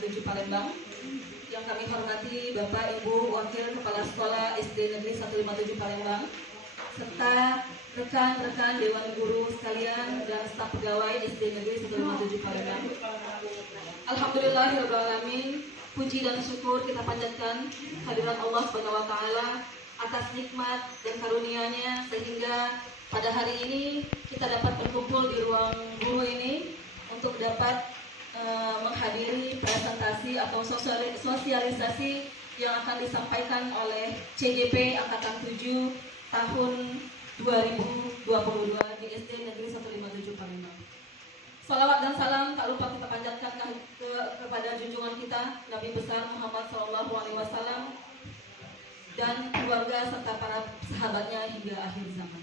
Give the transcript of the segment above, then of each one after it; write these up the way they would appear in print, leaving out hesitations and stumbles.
157 Palembang. Yang kami hormati Bapak Ibu Wakil Kepala Sekolah SD Negeri 157 Palembang, serta rekan-rekan Dewan Guru sekalian dan staf pegawai SD Negeri 157 Palembang. Alhamdulillahirrahmanirrahim. Puji dan syukur kita panjatkan hadirat Allah Subhanahu wa taala atas nikmat dan karunia-Nya sehingga pada hari ini kita dapat berkumpul di ruang guru ini untuk dapat menghadiri presentasi atau sosialisasi yang akan disampaikan oleh CGP Angkatan 7 tahun 2022 di SD Negeri 157 Palembang. Salawat dan salam tak lupa kita panjatkan kepada junjungan kita Nabi besar Muhammad SAW dan keluarga serta para sahabatnya hingga akhir zaman.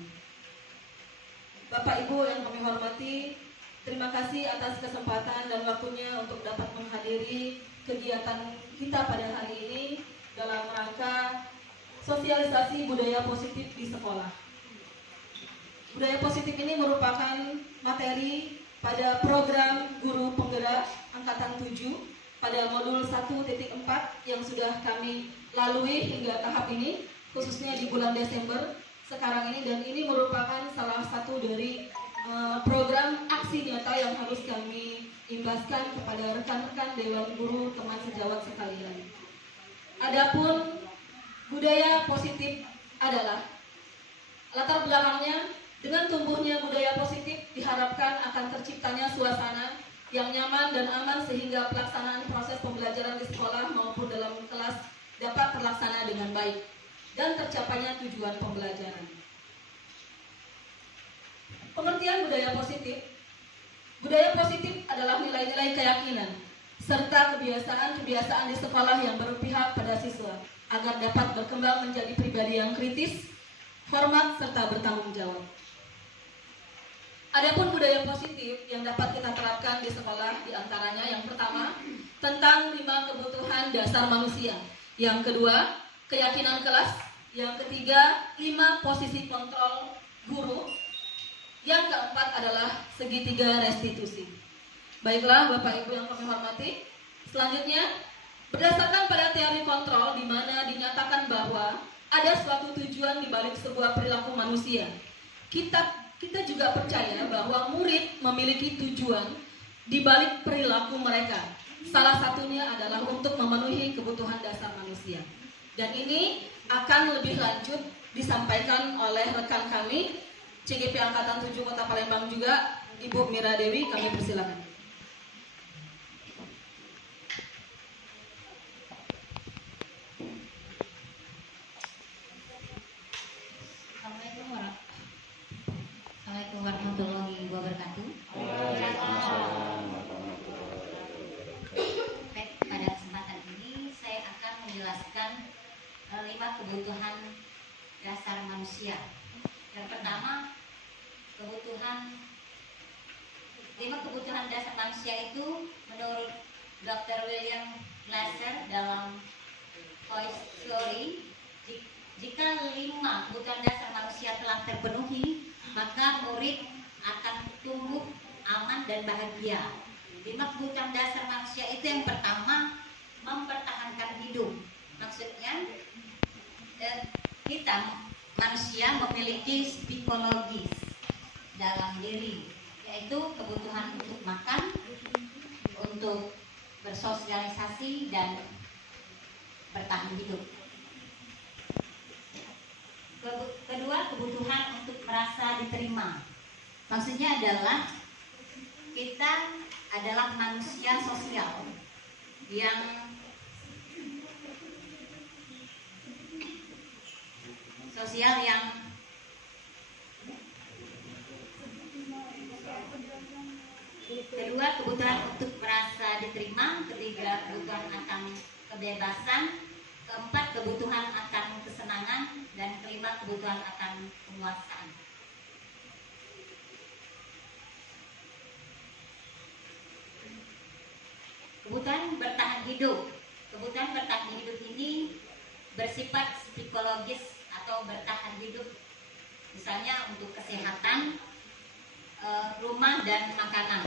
Bapak Ibu yang kami hormati, terima kasih atas kesempatan dan waktunya untuk dapat menghadiri kegiatan kita pada hari ini dalam rangka sosialisasi budaya positif di sekolah. Budaya positif ini merupakan materi pada program Guru Penggerak Angkatan 7 pada modul 1.4 yang sudah kami lalui hingga tahap ini, khususnya di bulan Desember sekarang ini, dan ini merupakan salah satu dari program aksi nyata yang harus kami imbaskan kepada rekan-rekan Dewan Guru teman sejawat sekalian. Adapun budaya positif adalah latar belakangnya dengan tumbuhnya budaya positif diharapkan akan terciptanya suasana yang nyaman dan aman sehingga pelaksanaan proses pembelajaran di sekolah maupun dalam kelas dapat terlaksana dengan baik dan tercapainya tujuan pembelajaran. Pengertian budaya positif adalah nilai-nilai keyakinan serta kebiasaan-kebiasaan di sekolah yang berpihak pada siswa agar dapat berkembang menjadi pribadi yang kritis, hormat, serta bertanggung jawab. Adapun budaya positif yang dapat kita terapkan di sekolah diantaranya yang pertama, tentang 5 kebutuhan dasar manusia. Yang kedua, keyakinan kelas. Yang ketiga, 5 posisi kontrol guru. Yang keempat adalah segitiga restitusi. Baiklah Bapak Ibu yang kami hormati, selanjutnya berdasarkan pada teori kontrol di mana dinyatakan bahwa ada suatu tujuan di balik sebuah perilaku manusia. Kita juga percaya bahwa murid memiliki tujuan di balik perilaku mereka. Salah satunya adalah untuk memenuhi kebutuhan dasar manusia. Dan ini akan lebih lanjut disampaikan oleh rekan kami CGP Angkatan 7 Kota Palembang juga, Ibu Mira Dewi, kami persilakan. Assalamualaikum warahmatullahi wabarakatuh. Baik, pada kesempatan ini saya akan menjelaskan 5 kebutuhan dasar manusia. Yang pertama, 5 kebutuhan dasar manusia itu menurut Dr. William Glasser dalam Toy Story, jika 5 kebutuhan dasar manusia telah terpenuhi, maka murid akan tumbuh aman dan bahagia. 5 kebutuhan dasar manusia itu yang pertama, mempertahankan hidup. Maksudnya kita manusia memiliki psikologis dalam diri, yaitu kebutuhan untuk makan, untuk bersosialisasi, dan bertahan hidup. Kedua, kebutuhan untuk merasa diterima. Maksudnya adalah kita adalah manusia sosial yang kedua, kebutuhan untuk merasa diterima. Ketiga, kebutuhan akan kebebasan. Keempat, kebutuhan akan kesenangan. Dan kelima, kebutuhan akan penguasaan. Kebutuhan bertahan hidup. Kebutuhan bertahan hidup ini bersifat psikologis atau bertahan hidup, misalnya untuk kesehatan, rumah, dan makanan.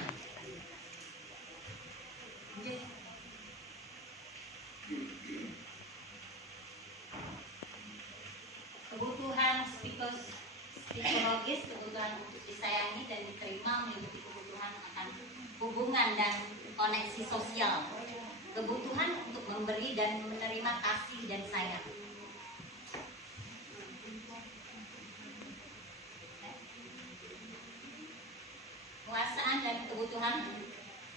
psikologis, kebutuhan untuk disayangi dan diterima meliputi kebutuhan akan hubungan dan koneksi sosial, kebutuhan untuk memberi dan menerima kasih dan sayang. Penguasaan dan kebutuhan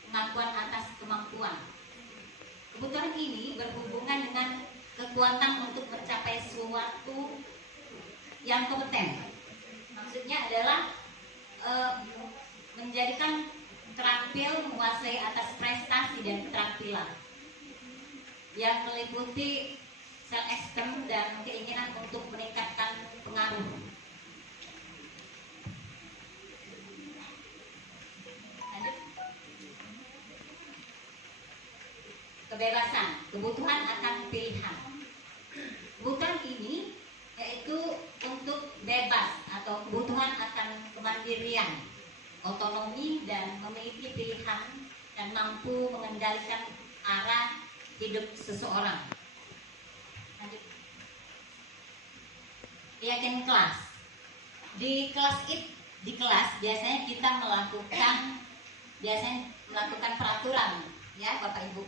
pengakuan atas kemampuan. Kebutuhan ini berhubungan dengan kekuatan untuk mencapai sesuatu yang kompeten. Maksudnya adalah menjadikan terampil menguasai atas prestasi dan keterampilan yang meliputi self esteem dan keinginan untuk meningkatkan pengaruh. Lanjut. Kebebasan, kebutuhan akan pilihan. Kebutuhan ini yaitu untuk bebas atau kebutuhan akan kemandirian, otonomi dan memiliki pilihan dan mampu mengendalikan arah hidup seseorang. Lanjut. Keyakinan kelas. Di kelas biasanya kita melakukan peraturan, ya Bapak Ibu.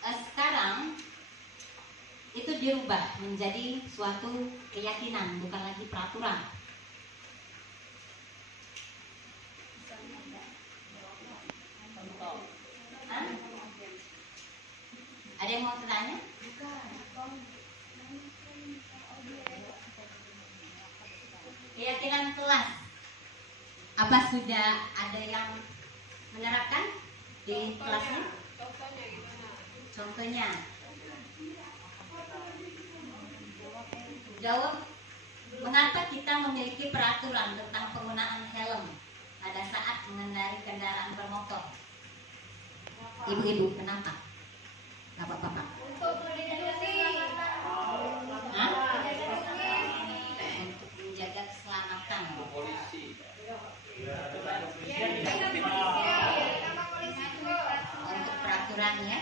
Sekarang itu dirubah menjadi suatu keyakinan, bukan lagi peraturan. Hah? Ada yang mau bertanya? Keyakinan kelas. Apa sudah ada yang menerapkan di kelasnya? Contohnya? Jawab, mengapa kita memiliki peraturan tentang penggunaan helm pada saat mengendarai kendaraan bermotor? Ibu-ibu, kenapa? Bapak-bapak? Untuk menjaga keselamatan. Untuk peraturannya.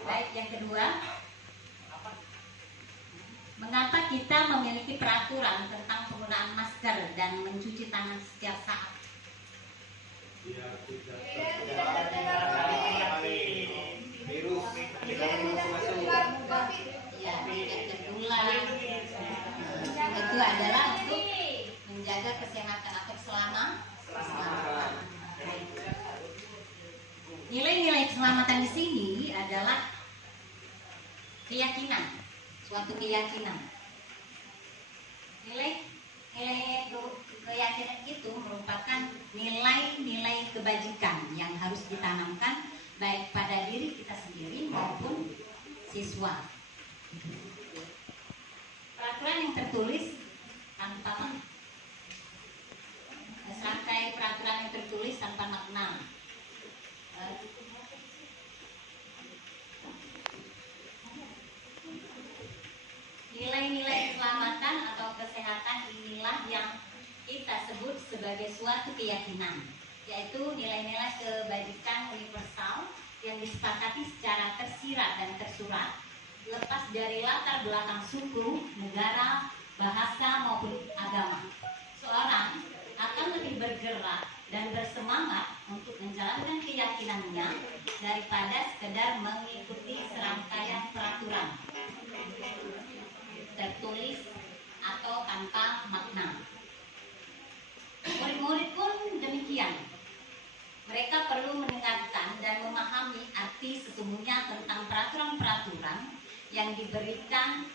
Baik, yang kedua, mengapa kita memiliki peraturan tentang penggunaan masker dan mencuci tangan setiap saat? Ya, tidak tertular. Itu adalah untuk menjaga kesehatan atau keselamatan. Nilai-nilai keselamatan di sini adalah keyakinan, suatu keyakinan. Nilai keyakinan itu merupakan nilai-nilai kebajikan yang harus ditanamkan baik pada diri kita sendiri maupun siswa. Peraturan yang tertulis tanpa makna. Serangkai peraturan yang tertulis tanpa makna. Nilai-nilai keselamatan atau kesehatan inilah yang kita sebut sebagai suatu keyakinan, yaitu nilai-nilai kebajikan universal yang disepakati secara tersirat dan tersurat, lepas dari latar belakang suku, negara, bahasa maupun agama. Seorang akan lebih bergerak dan bersemangat untuk menjalankan keyakinannya daripada sekedar mengikuti serangkaian peraturan tertulis atau tanpa makna. Murid-murid pun demikian. Mereka perlu mendengarkan dan memahami arti sesungguhnya tentang peraturan-peraturan yang diberikan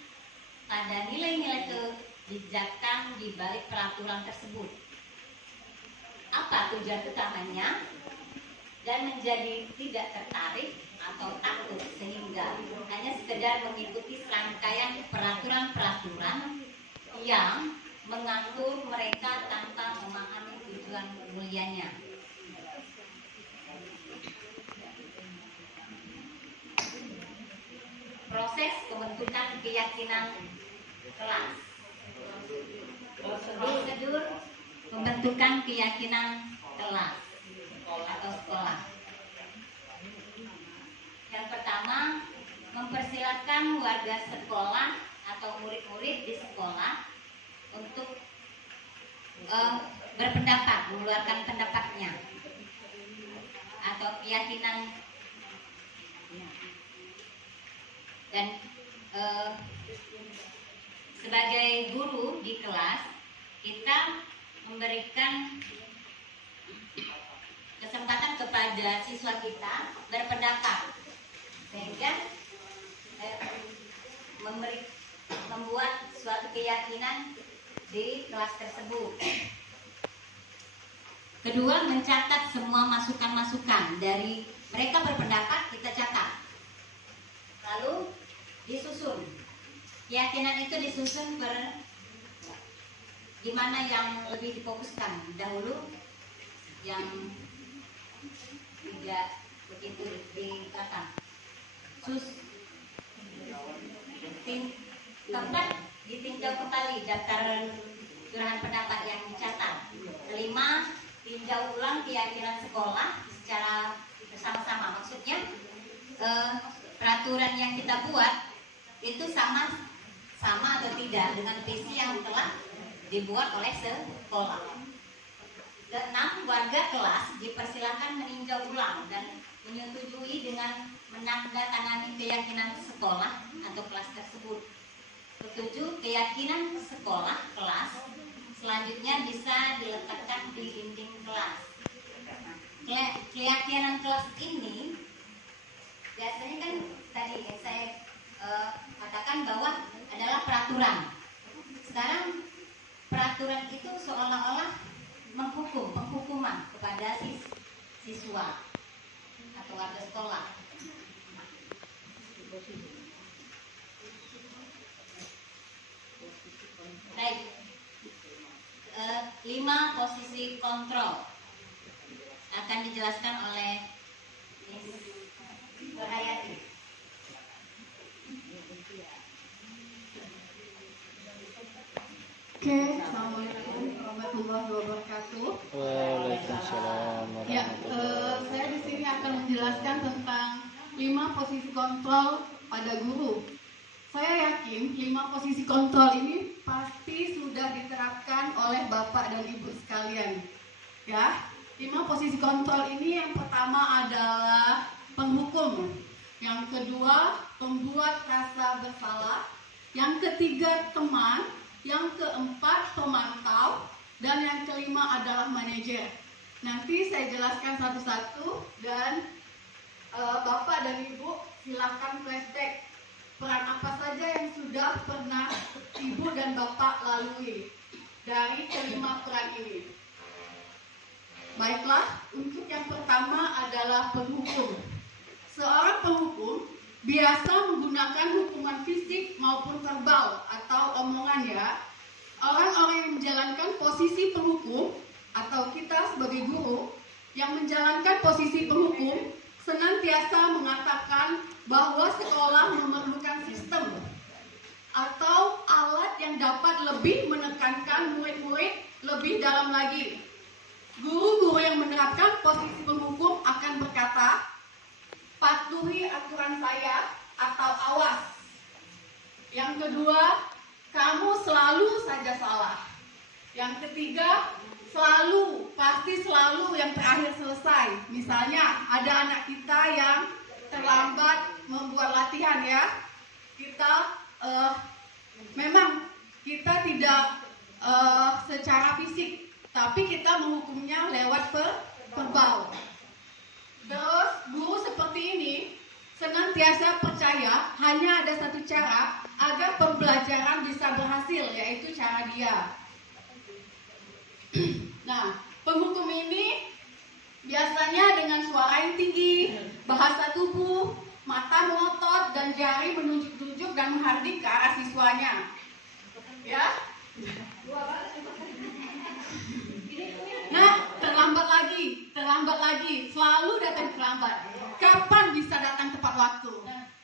pada nilai-nilai kebijakan di balik peraturan tersebut. Apa tujuan utamanya? Dan menjadi tidak tertarik atau takut sehingga hanya sekedar mengikuti serangkaian peraturan-peraturan yang mengatur mereka tanpa memahami tujuan mulianya. Proses pembentukan keyakinan kelas. Prosedur pembentukan keyakinan kelas atau sekolah. Yang pertama, mempersilakan warga sekolah atau murid-murid di sekolah untuk berpendapat, mengeluarkan pendapatnya atau keyakinan. Dan sebagai guru di kelas, kita memberikan kesempatan kepada siswa kita berpendapat, sehingga membuat suatu keyakinan di kelas tersebut. Kedua, mencatat semua masukan-masukan dari mereka berpendapat, kita catat. Lalu disusun. Keyakinan itu disusun di mana yang lebih difokuskan. Dahulu yang tidak begitu dikatakan. Keempat, ditinjau kembali daftar curahan pendapat yang dicatat. Kelima, tinjau ulang keyakinan sekolah secara bersama-sama. Maksudnya peraturan yang kita buat itu sama atau tidak dengan visi yang telah dibuat oleh sekolah. Keenam, warga kelas dipersilakan meninjau ulang dan menyetujui dengan menandatangani keyakinan sekolah atau kelas tersebut. Ketujuh, keyakinan sekolah kelas selanjutnya bisa diletakkan di dinding kelas. Keyakinan kelas ini biasanya kan tadi saya katakan bahwa adalah peraturan. Sekarang peraturan itu seolah-olah penghukuman kepada siswa atau warga sekolah. Baik, 5 posisi kontrol akan dijelaskan oleh Miss Hayati. Oke, assalamualaikum warahmatullahi wabarakatuh. Waalaikumsalam Ya, saya di sini akan menjelaskan tentang 5 posisi kontrol pada guru. Saya yakin 5 posisi kontrol ini pasti sudah diterapkan oleh Bapak dan Ibu sekalian. Ya, 5 posisi kontrol ini yang pertama adalah penghukum, yang kedua pembuat rasa bersalah, yang ketiga teman, yang keempat pemantau, dan yang kelima adalah manajer. Nanti saya jelaskan satu-satu dan Bapak dan Ibu silakan flashback peran apa saja yang sudah pernah Ibu dan Bapak lalui dari kelima peran ini. Baiklah, untuk yang pertama adalah penghukum. Seorang penghukum biasa menggunakan hukuman fisik maupun verbal atau omongan ya. Orang-orang yang menjalankan posisi penghukum atau kita sebagai guru yang menjalankan posisi penghukum senantiasa mengatakan bahwa sekolah memerlukan sistem atau alat yang dapat lebih menekankan murid-murid lebih dalam lagi. Guru-guru yang menerapkan posisi penghukum akan berkata, patuhi aturan saya atau awas. Yang kedua, kamu selalu saja salah. Yang ketiga, pasti selalu yang terakhir selesai. Misalnya ada anak kita yang terlambat membuat latihan ya. Kita memang kita tidak secara fisik, tapi kita menghukumnya lewat verbal. Terus guru seperti ini senantiasa percaya hanya ada satu cara agar pembelajaran bisa berhasil, yaitu cara dia. Nah, penghukum ini biasanya dengan suara yang tinggi, bahasa tubuh, mata melotot, dan jari menunjuk-nunjuk dan menghardik ke arah siswanya. Ya? Nah, terlambat lagi, selalu datang terlambat. Kapan bisa datang tepat waktu?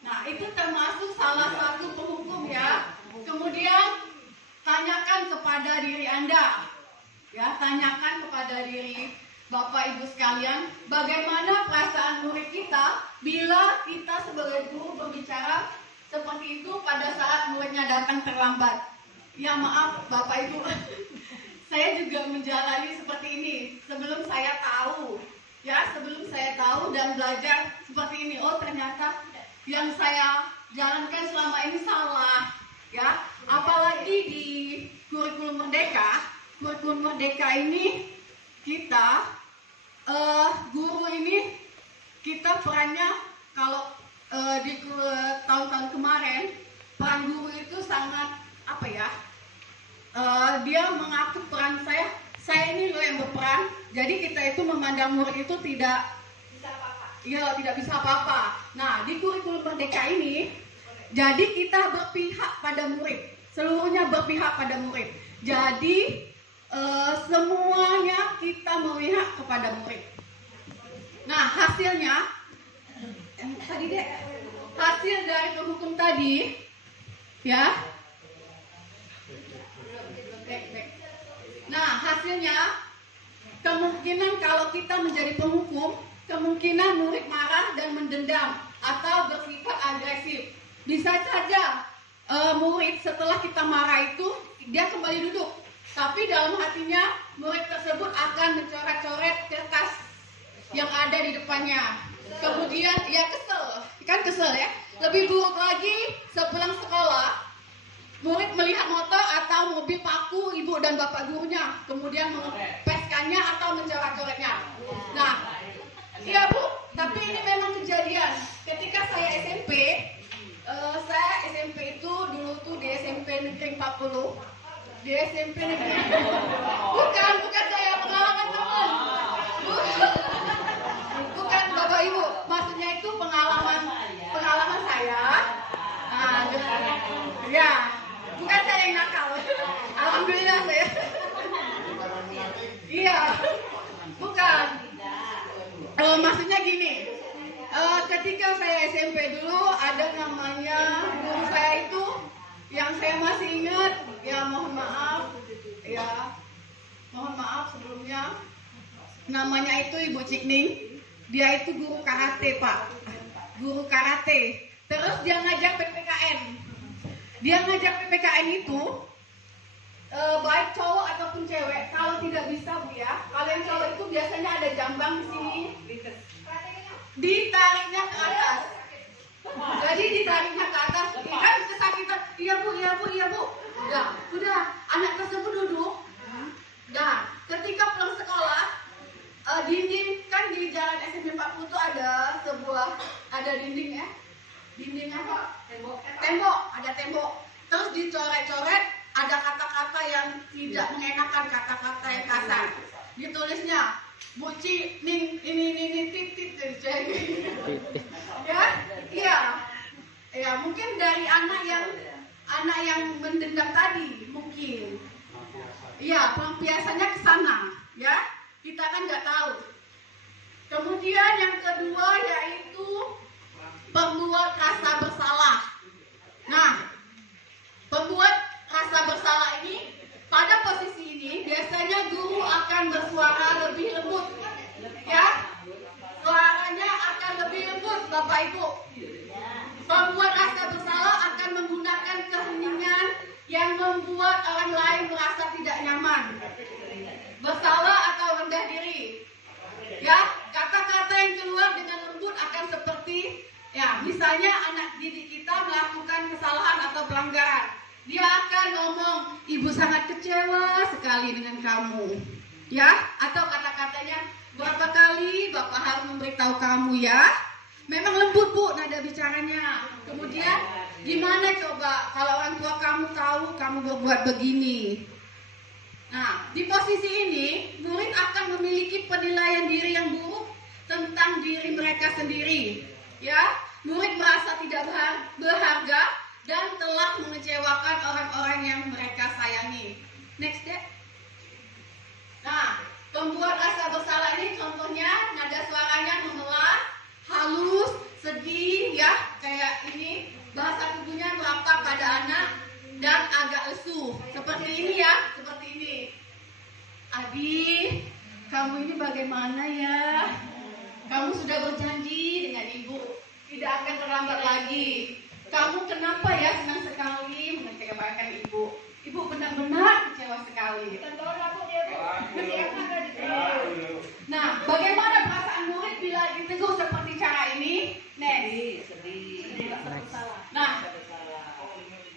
Nah, itu termasuk salah satu penghukum ya. Kemudian tanyakan kepada diri Anda. Ya, tanyakan kepada diri Bapak Ibu sekalian, bagaimana perasaan murid kita bila kita sebagai guru berbicara seperti itu pada saat muridnya datang terlambat? Ya maaf Bapak Ibu, saya juga menjalani seperti ini sebelum saya tahu dan belajar seperti ini. Oh ternyata yang saya jalankan selama ini salah, ya. Apalagi di kurikulum merdeka ini kita guru ini kita perannya kalau di tahun-tahun kemarin peran guru itu sangat apa ya? Dia mengaku peran saya ini loh yang berperan. Jadi kita itu memandang murid itu tidak bisa apa-apa. Nah, di kurikulum merdeka ini, jadi kita berpihak pada murid, seluruhnya berpihak pada murid. Jadi semuanya kita memihak kepada murid. Nah, hasilnya, hasil dari penghukum tadi, ya. Nah, hasilnya kemungkinan kalau kita menjadi penghukum, kemungkinan murid marah dan mendendam atau bersifat agresif. Bisa saja murid setelah kita marah itu dia kembali duduk, tapi dalam hatinya murid tersebut akan mencoret-coret kertas yang ada di depannya. Kemudian ya kesel ya. Lebih buruk lagi, sepulang sekolah murid melihat motor atau mobil paku ibu dan bapak gurunya, kemudian mengepeskannya atau mencoret-coretnya. Nah, iya Bu, tapi ini memang kejadian. Ketika saya SMP itu dulu tuh di SMP Negeri 40. Di SMP Negeri 40. Bukan saya pengalaman teman. Bukan Bapak Ibu, maksudnya itu pengalaman saya. Nah, ya. Bukan saya yang nakal. Alhamdulillah saya. Iya. Bukan. Maksudnya gini. Ketika saya SMP dulu ada namanya guru saya itu yang saya masih ingat. Ya mohon maaf sebelumnya. Namanya itu Ibu Cikning. Dia itu guru karate Pak. Guru karate. Terus dia ngajak PPKN. Dia ngajak PPKN itu baik cowok ataupun cewek. Kalau tidak bisa Bu ya, kalau yang cowok itu biasanya ada jambang di sini, ditariknya ke atas. Jadi ditariknya ke atas, kan kesakitan. Iya bu. Udah, anak tersebut duduk. Nah, ketika pulang sekolah, dinding kan di jalan SMP 40 itu ada dinding ya. Dinding apa? Tembok, ada tembok. Terus dicoret-coret, ada kata-kata yang tidak mengenakan, kata-kata yang kasar. Ditulisnya, Buci, ini, titit, ya, iya. Ya, mungkin dari anak yang mendendam tadi, mungkin. Iya, pelampiasannya ke sana, ya. Kita kan nggak tahu. Kemudian yang kedua yaitu pembuat rasa bersalah. Nah, pembuat rasa bersalah ini pada posisi ini biasanya guru akan bersuara lebih lembut, ya. Suaranya akan lebih lembut, Bapak Ibu. Pembuat rasa bersalah akan menggunakan keheningan yang membuat orang lain merasa tidak nyaman, bersalah atau rendah diri. Ya, kata-kata yang keluar dengan lembut akan seperti, ya, misalnya anak didik kita melakukan kesalahan atau pelanggaran. Dia akan ngomong, ibu sangat kecewa sekali dengan kamu. Ya, atau kata-katanya, berapa kali Bapak harus memberitahu kamu ya. Memang lembut Bu nada bicaranya. Kemudian, gimana coba kalau orang tua kamu tahu kamu berbuat begini. Nah, di posisi ini, murid akan memiliki penilaian diri yang buruk tentang diri mereka sendiri. Ya, murid merasa tidak berharga dan telah mengecewakan orang-orang yang mereka sayangi. Next, Dek. Nah, pembuat rasa bersalah ini contohnya nada suaranya memelas, halus, sedih, ya, kayak ini. Bahasa tubuhnya merapat pada anak dan agak lesu. Seperti ini ya, seperti ini. Adi, kamu ini bagaimana ya? Kamu sudah berjanji dengan ibu tidak akan terlambat lagi. Kamu kenapa ya senang sekali mengecewakan ibu? Ibu benar-benar kecewa sekali. Nah, bagaimana perasaan murid bila ditegur seperti cara ini? Nah,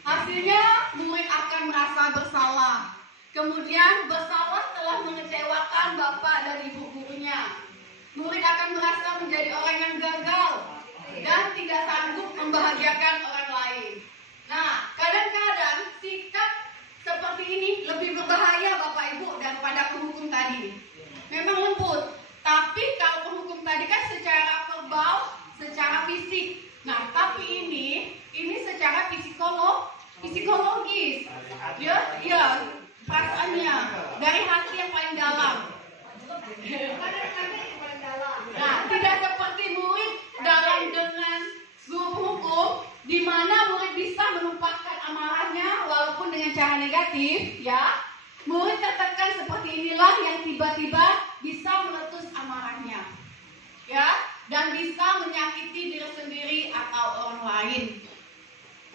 hasilnya murid akan merasa bersalah. Kemudian bersalah telah mengecewakan bapak dan ibu gurunya. Murid akan merasa menjadi orang yang gagal dan tidak sanggup membahagiakan orang lain. Nah, kadang-kadang sikap seperti ini lebih berbahaya Bapak Ibu daripada penghukum tadi. Memang lembut, tapi kalau penghukum tadi kan secara verbal, secara fisik. Nah, tapi ini secara psikologis. Ya, perasaannya dari hati yang paling dalam. Nah, tidak seperti murid dalam dengan guru hukum, di mana murid bisa melupakan amarahnya walaupun dengan cara negatif, ya. Murid tertekan seperti inilah yang tiba-tiba bisa meletus amarahnya, ya, dan bisa menyakiti diri sendiri atau orang lain.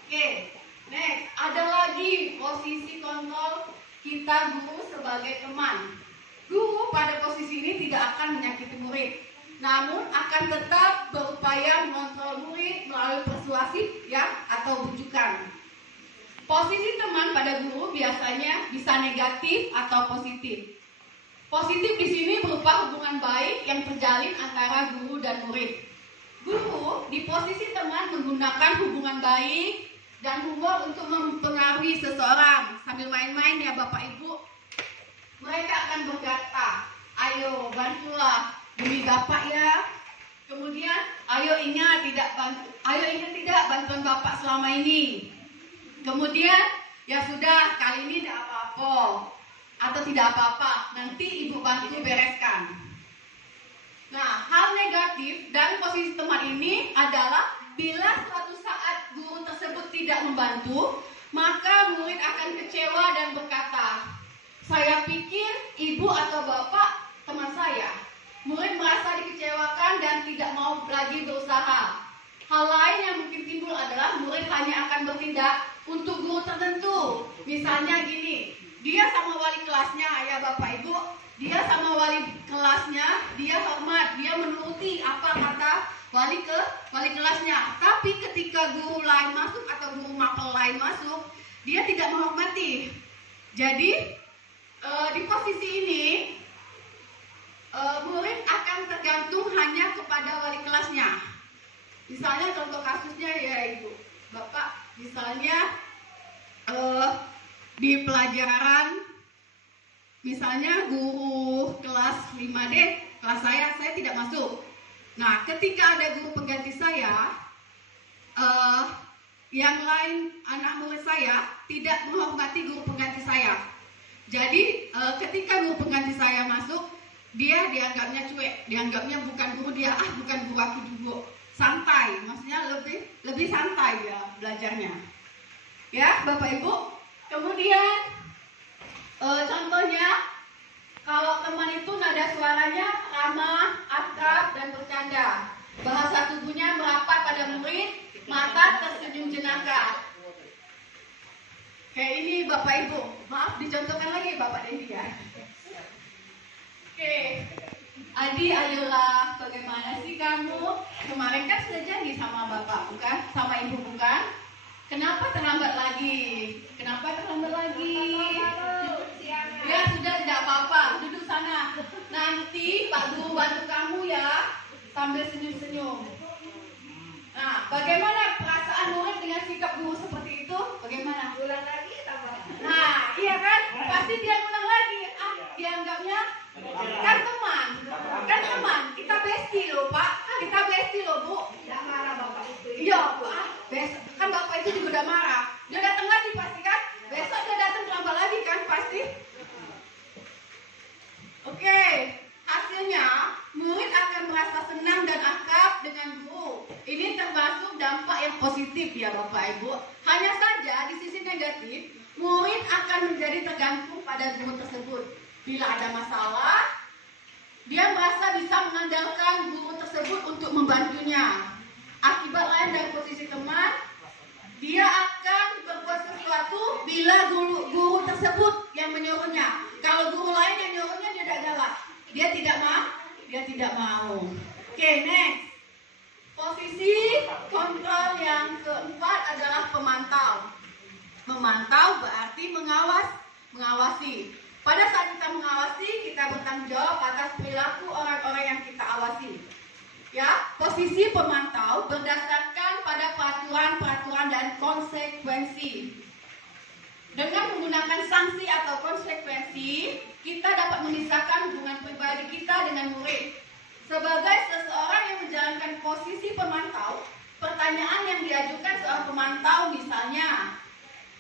Oke, next, ada lagi posisi kontrol kita guru sebagai teman. Guru pada posisi ini tidak akan menyakiti murid, namun akan tetap berupaya mengontrol murid melalui persuasif ya atau bujukan. Posisi teman pada guru biasanya bisa negatif atau positif. Positif di sini berupa hubungan baik yang terjalin antara guru dan murid. Guru di posisi teman menggunakan hubungan baik dan humor untuk mempengaruhi seseorang sambil main-main ya Bapak Ibu. Mereka akan berkata, ayo bantulah demi Bapak ya. Kemudian, ayo ingat tidak bantuan Bapak selama ini. Kemudian, ya sudah kali ini tidak apa-apa atau tidak apa-apa, nanti Ibu bantu bereskan. Nah, hal negatif dan posisi teman ini adalah bila suatu saat guru tersebut tidak membantu, maka murid akan kecewa dan berkata, saya pikir ibu atau bapak teman saya. Murid merasa dikecewakan dan tidak mau lagi berusaha. Hal lain yang mungkin timbul adalah murid hanya akan bertindak untuk guru tertentu. Misalnya gini, dia sama wali kelasnya ya Bapak Ibu, dia sama wali kelasnya, dia hormat, dia menuruti apa kata wali kelasnya. Tapi ketika guru lain masuk atau guru mapel lain masuk, dia tidak menghormati. Jadi di posisi ini murid akan tergantung hanya kepada wali kelasnya. Misalnya contoh kasusnya ya Ibu Bapak, misalnya di pelajaran misalnya guru kelas 5D, kelas saya tidak masuk. Nah, ketika ada guru pengganti saya, yang lain anak murid saya tidak menghormati guru pengganti saya. Jadi ketika guru pengganti saya masuk, dia dianggapnya cuek, dianggapnya bukan guru dia, bukan guru aku dulu, santai, maksudnya lebih santai ya belajarnya, ya Bapak Ibu. Kemudian contohnya kalau teman itu nada suaranya ramah, akrab dan bercanda, bahasa tubuhnya merapat pada murid, mata tersenyum jenaka. Kayak ini Bapak Ibu, maaf dicontohkan lagi Bapak Dendi ya. Oke, Adi ayolah, bagaimana sih kamu? Kemarin kan sudah janji sama Bapak bukan? Sama Ibu bukan? Kenapa terlambat lagi? Ya sudah tidak apa-apa, duduk sana. Nanti Pak Guru bantu kamu ya, sambil senyum-senyum. Nah, bagaimana perasaan murid dengan sikap guru seperti itu? Bagaimana? Ulang lagi tambah. Nah, iya kan? Pasti dia ulang lagi. Dianggapnya kan teman. Kita bestie loh, Pak. Kita bestie loh, Bu. Tidak marah Bapak itu. Iya, Pak. Kan Bapak itu juga udah marah. Dia datang lagi pasti kan? Besok dia datang terlambat lagi kan pasti? Oke, hasilnya murid akan merasa senang dan akrab dengan guru. Ini termasuk dampak yang positif ya Bapak Ibu. Hanya saja di sisi negatif, murid akan menjadi tergantung pada guru tersebut. Bila ada masalah, Dia merasa bisa mengandalkan guru tersebut untuk membantunya. Akibat lain dari posisi teman, dia akan berbuat sesuatu bila guru tersebut yang menyuruhnya. Kalau guru lain yang nyuruhnya, dia tidak galak. Dia tidak mau. Oke, next. Posisi kontrol yang keempat adalah pemantau. Memantau berarti mengawasi. Pada saat kita mengawasi, kita bertanggung jawab atas perilaku orang-orang yang kita awasi. Ya, posisi pemantau berdasarkan pada peraturan dan konsekuensi. Dengan menggunakan sanksi atau konsekuensi, kita dapat memisahkan hubungan pribadi kita dengan murid. Sebagai seseorang yang menjalankan posisi pemantau, pertanyaan yang diajukan seorang pemantau misalnya,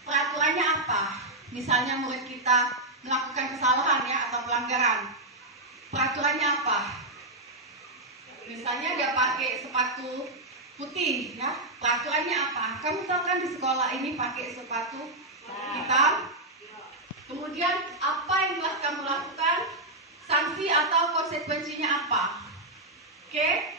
peraturannya apa? Misalnya murid kita melakukan kesalahan ya atau pelanggaran. Peraturannya apa? Misalnya dia pakai sepatu putih ya. Peraturannya apa? Kamu tahu kan di sekolah ini pakai sepatu hitam? Kemudian apa yang telah kamu lakukan? Sanksi atau konsekuensinya apa? Oke?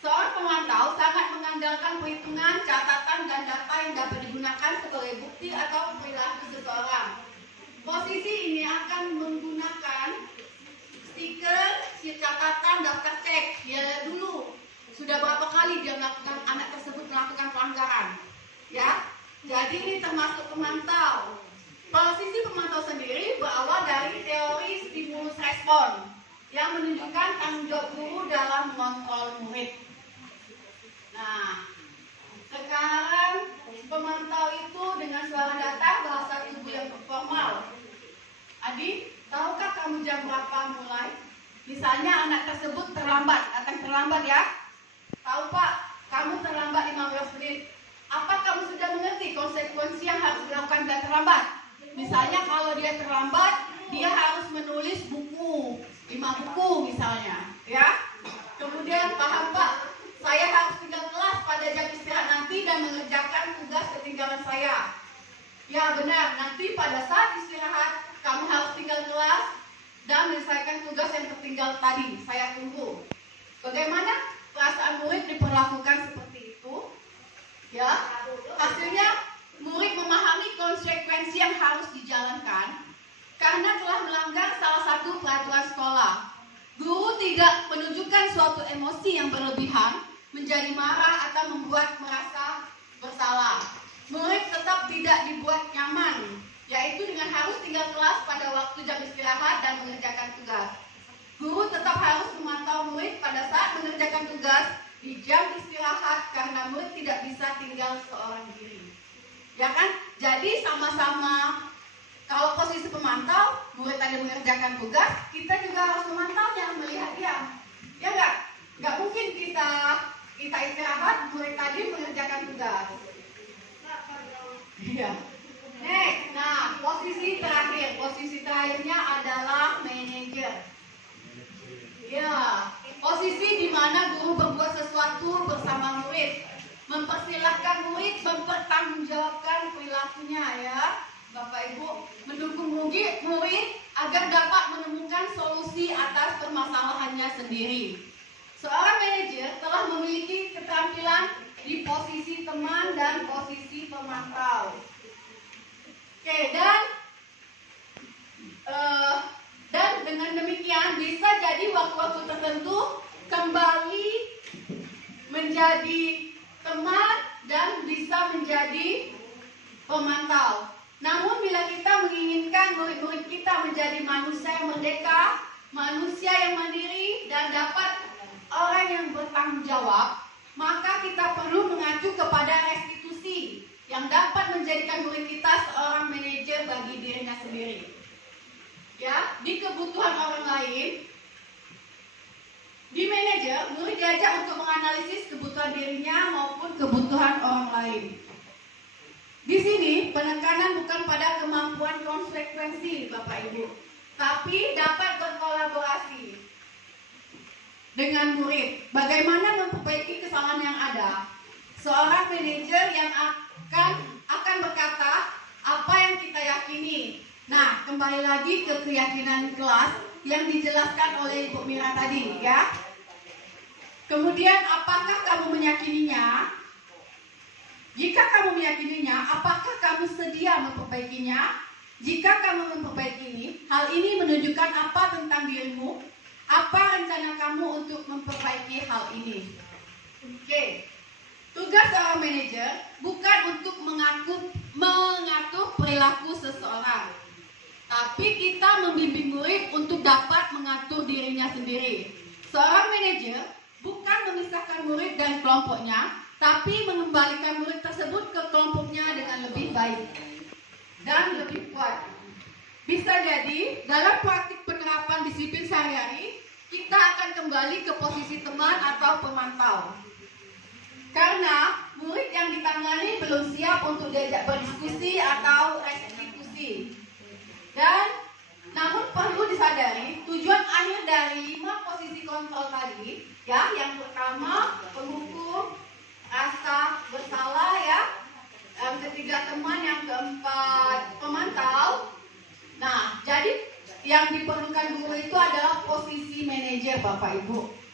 Seorang pemantau sangat mengandalkan perhitungan, catatan, dan data yang dapat digunakan sebagai bukti atau perilaku seseorang. Posisi ini akan menggunakan stiker, catatan, daftar cek. Ya dulu sudah berapa kali dia melakukan, anak tersebut melakukan pelanggaran. Ya, jadi ini termasuk pemantau. Posisi pemantau sendiri berawal dari teori stimulus respon yang menunjukkan tanggung jawab guru dalam mengontrol murid. Nah, sekarang pemantau itu dengan suara datar, bahasa tubuh yang formal. Adik, tahukah kamu jam berapa mulai? Misalnya anak tersebut datang terlambat ya. Tahu Pak, kamu terlambat 15 menit. Apa kamu sudah mengerti konsekuensi yang harus dilakukan bila terlambat? Misalnya kalau dia terlambat, dia harus menulis buku, 5 buku misalnya, ya. Kemudian paham Pak, saya harus tinggal kelas pada jam istirahat nanti dan mengerjakan tugas ketinggalan saya. Ya benar, nanti pada saat istirahat kamu harus tinggal kelas dan menyelesaikan tugas yang tertinggal tadi. Saya tunggu. Bagaimana perasaan murid diperlakukan seperti itu? Ya, hasilnya murid memahami konsekuensi yang harus dijalankan karena telah melanggar salah satu peraturan sekolah. Guru tidak menunjukkan suatu emosi yang berlebihan, menjadi marah atau membuat merasa bersalah. Murid tetap tidak dibuat nyaman, yaitu dengan harus tinggal kelas pada waktu jam istirahat dan mengerjakan tugas. Guru tetap harus memantau murid pada saat mengerjakan tugas di jam istirahat karena murid tidak bisa tinggal seorang diri. Ya kan? Jadi sama-sama kalau posisi pemantau, murid tadi mengerjakan tugas, kita juga harus memantaunya, melihat dia. Ya enggak? Enggak mungkin kita istirahat, murid tadi mengerjakan tugas. Iya. Nah, posisi terakhirnya adalah manajer. Ya, posisi di mana guru berbuat sesuatu bersama murid, mempersilahkan murid mempertanggungjawabkan perilakunya ya, Bapak Ibu, mendukung murid agar dapat menemukan solusi atas permasalahannya sendiri. Seorang manajer telah memiliki keterampilan di posisi teman dan posisi pemantau. Oke, dan dengan demikian bisa jadi waktu-waktu tertentu kembali menjadi teman dan bisa menjadi pemantau. Namun bila kita menginginkan murid-murid kita menjadi manusia yang merdeka, manusia yang mandiri dan dapat orang yang bertanggung jawab, maka kita perlu mengacu kepada restitusi yang dapat menjadikan murid kita seorang manajer bagi dirinya sendiri. Ya, di kebutuhan orang lain, di manajer, murid diajak untuk menganalisis kebutuhan dirinya maupun kebutuhan orang lain. Di sini penekanan bukan pada kemampuan konsekuensi, Bapak Ibu, tapi dapat berkolaborasi dengan murid. Bagaimana memperbaiki kesalahan yang ada? Seorang manajer yang akan berkata apa yang kita yakini, Nah, kembali lagi ke keyakinan kelas yang dijelaskan oleh Ibu Mira tadi, ya. Kemudian, apakah kamu meyakininya? Jika kamu meyakininya, apakah kamu sedia memperbaikinya? Jika kamu memperbaiki hal ini menunjukkan apa tentang dirimu? Apa rencana kamu untuk memperbaiki hal ini? Oke. Tugas seorang manajer bukan untuk mengatur perilaku seseorang, tapi kita membimbing murid untuk dapat mengatur dirinya sendiri. Seorang manajer bukan memisahkan murid dan kelompoknya, tapi mengembalikan murid tersebut ke kelompoknya dengan lebih baik dan lebih kuat. Bisa jadi dalam praktik penerapan disiplin sehari-hari, kita akan kembali ke posisi teman atau pemantau. Karena murid yang ditangani belum siap untuk diajak berdiskusi atau restitusi. Dan namun perlu disadari tujuan akhir dari 5 posisi kontrol tadi, ya, yang pertama penghukum, rasa bersalah, ya, yang ketiga teman, yang keempat pemantau. Nah, jadi yang diperlukan guru itu adalah posisi manajer, Bapak Ibu.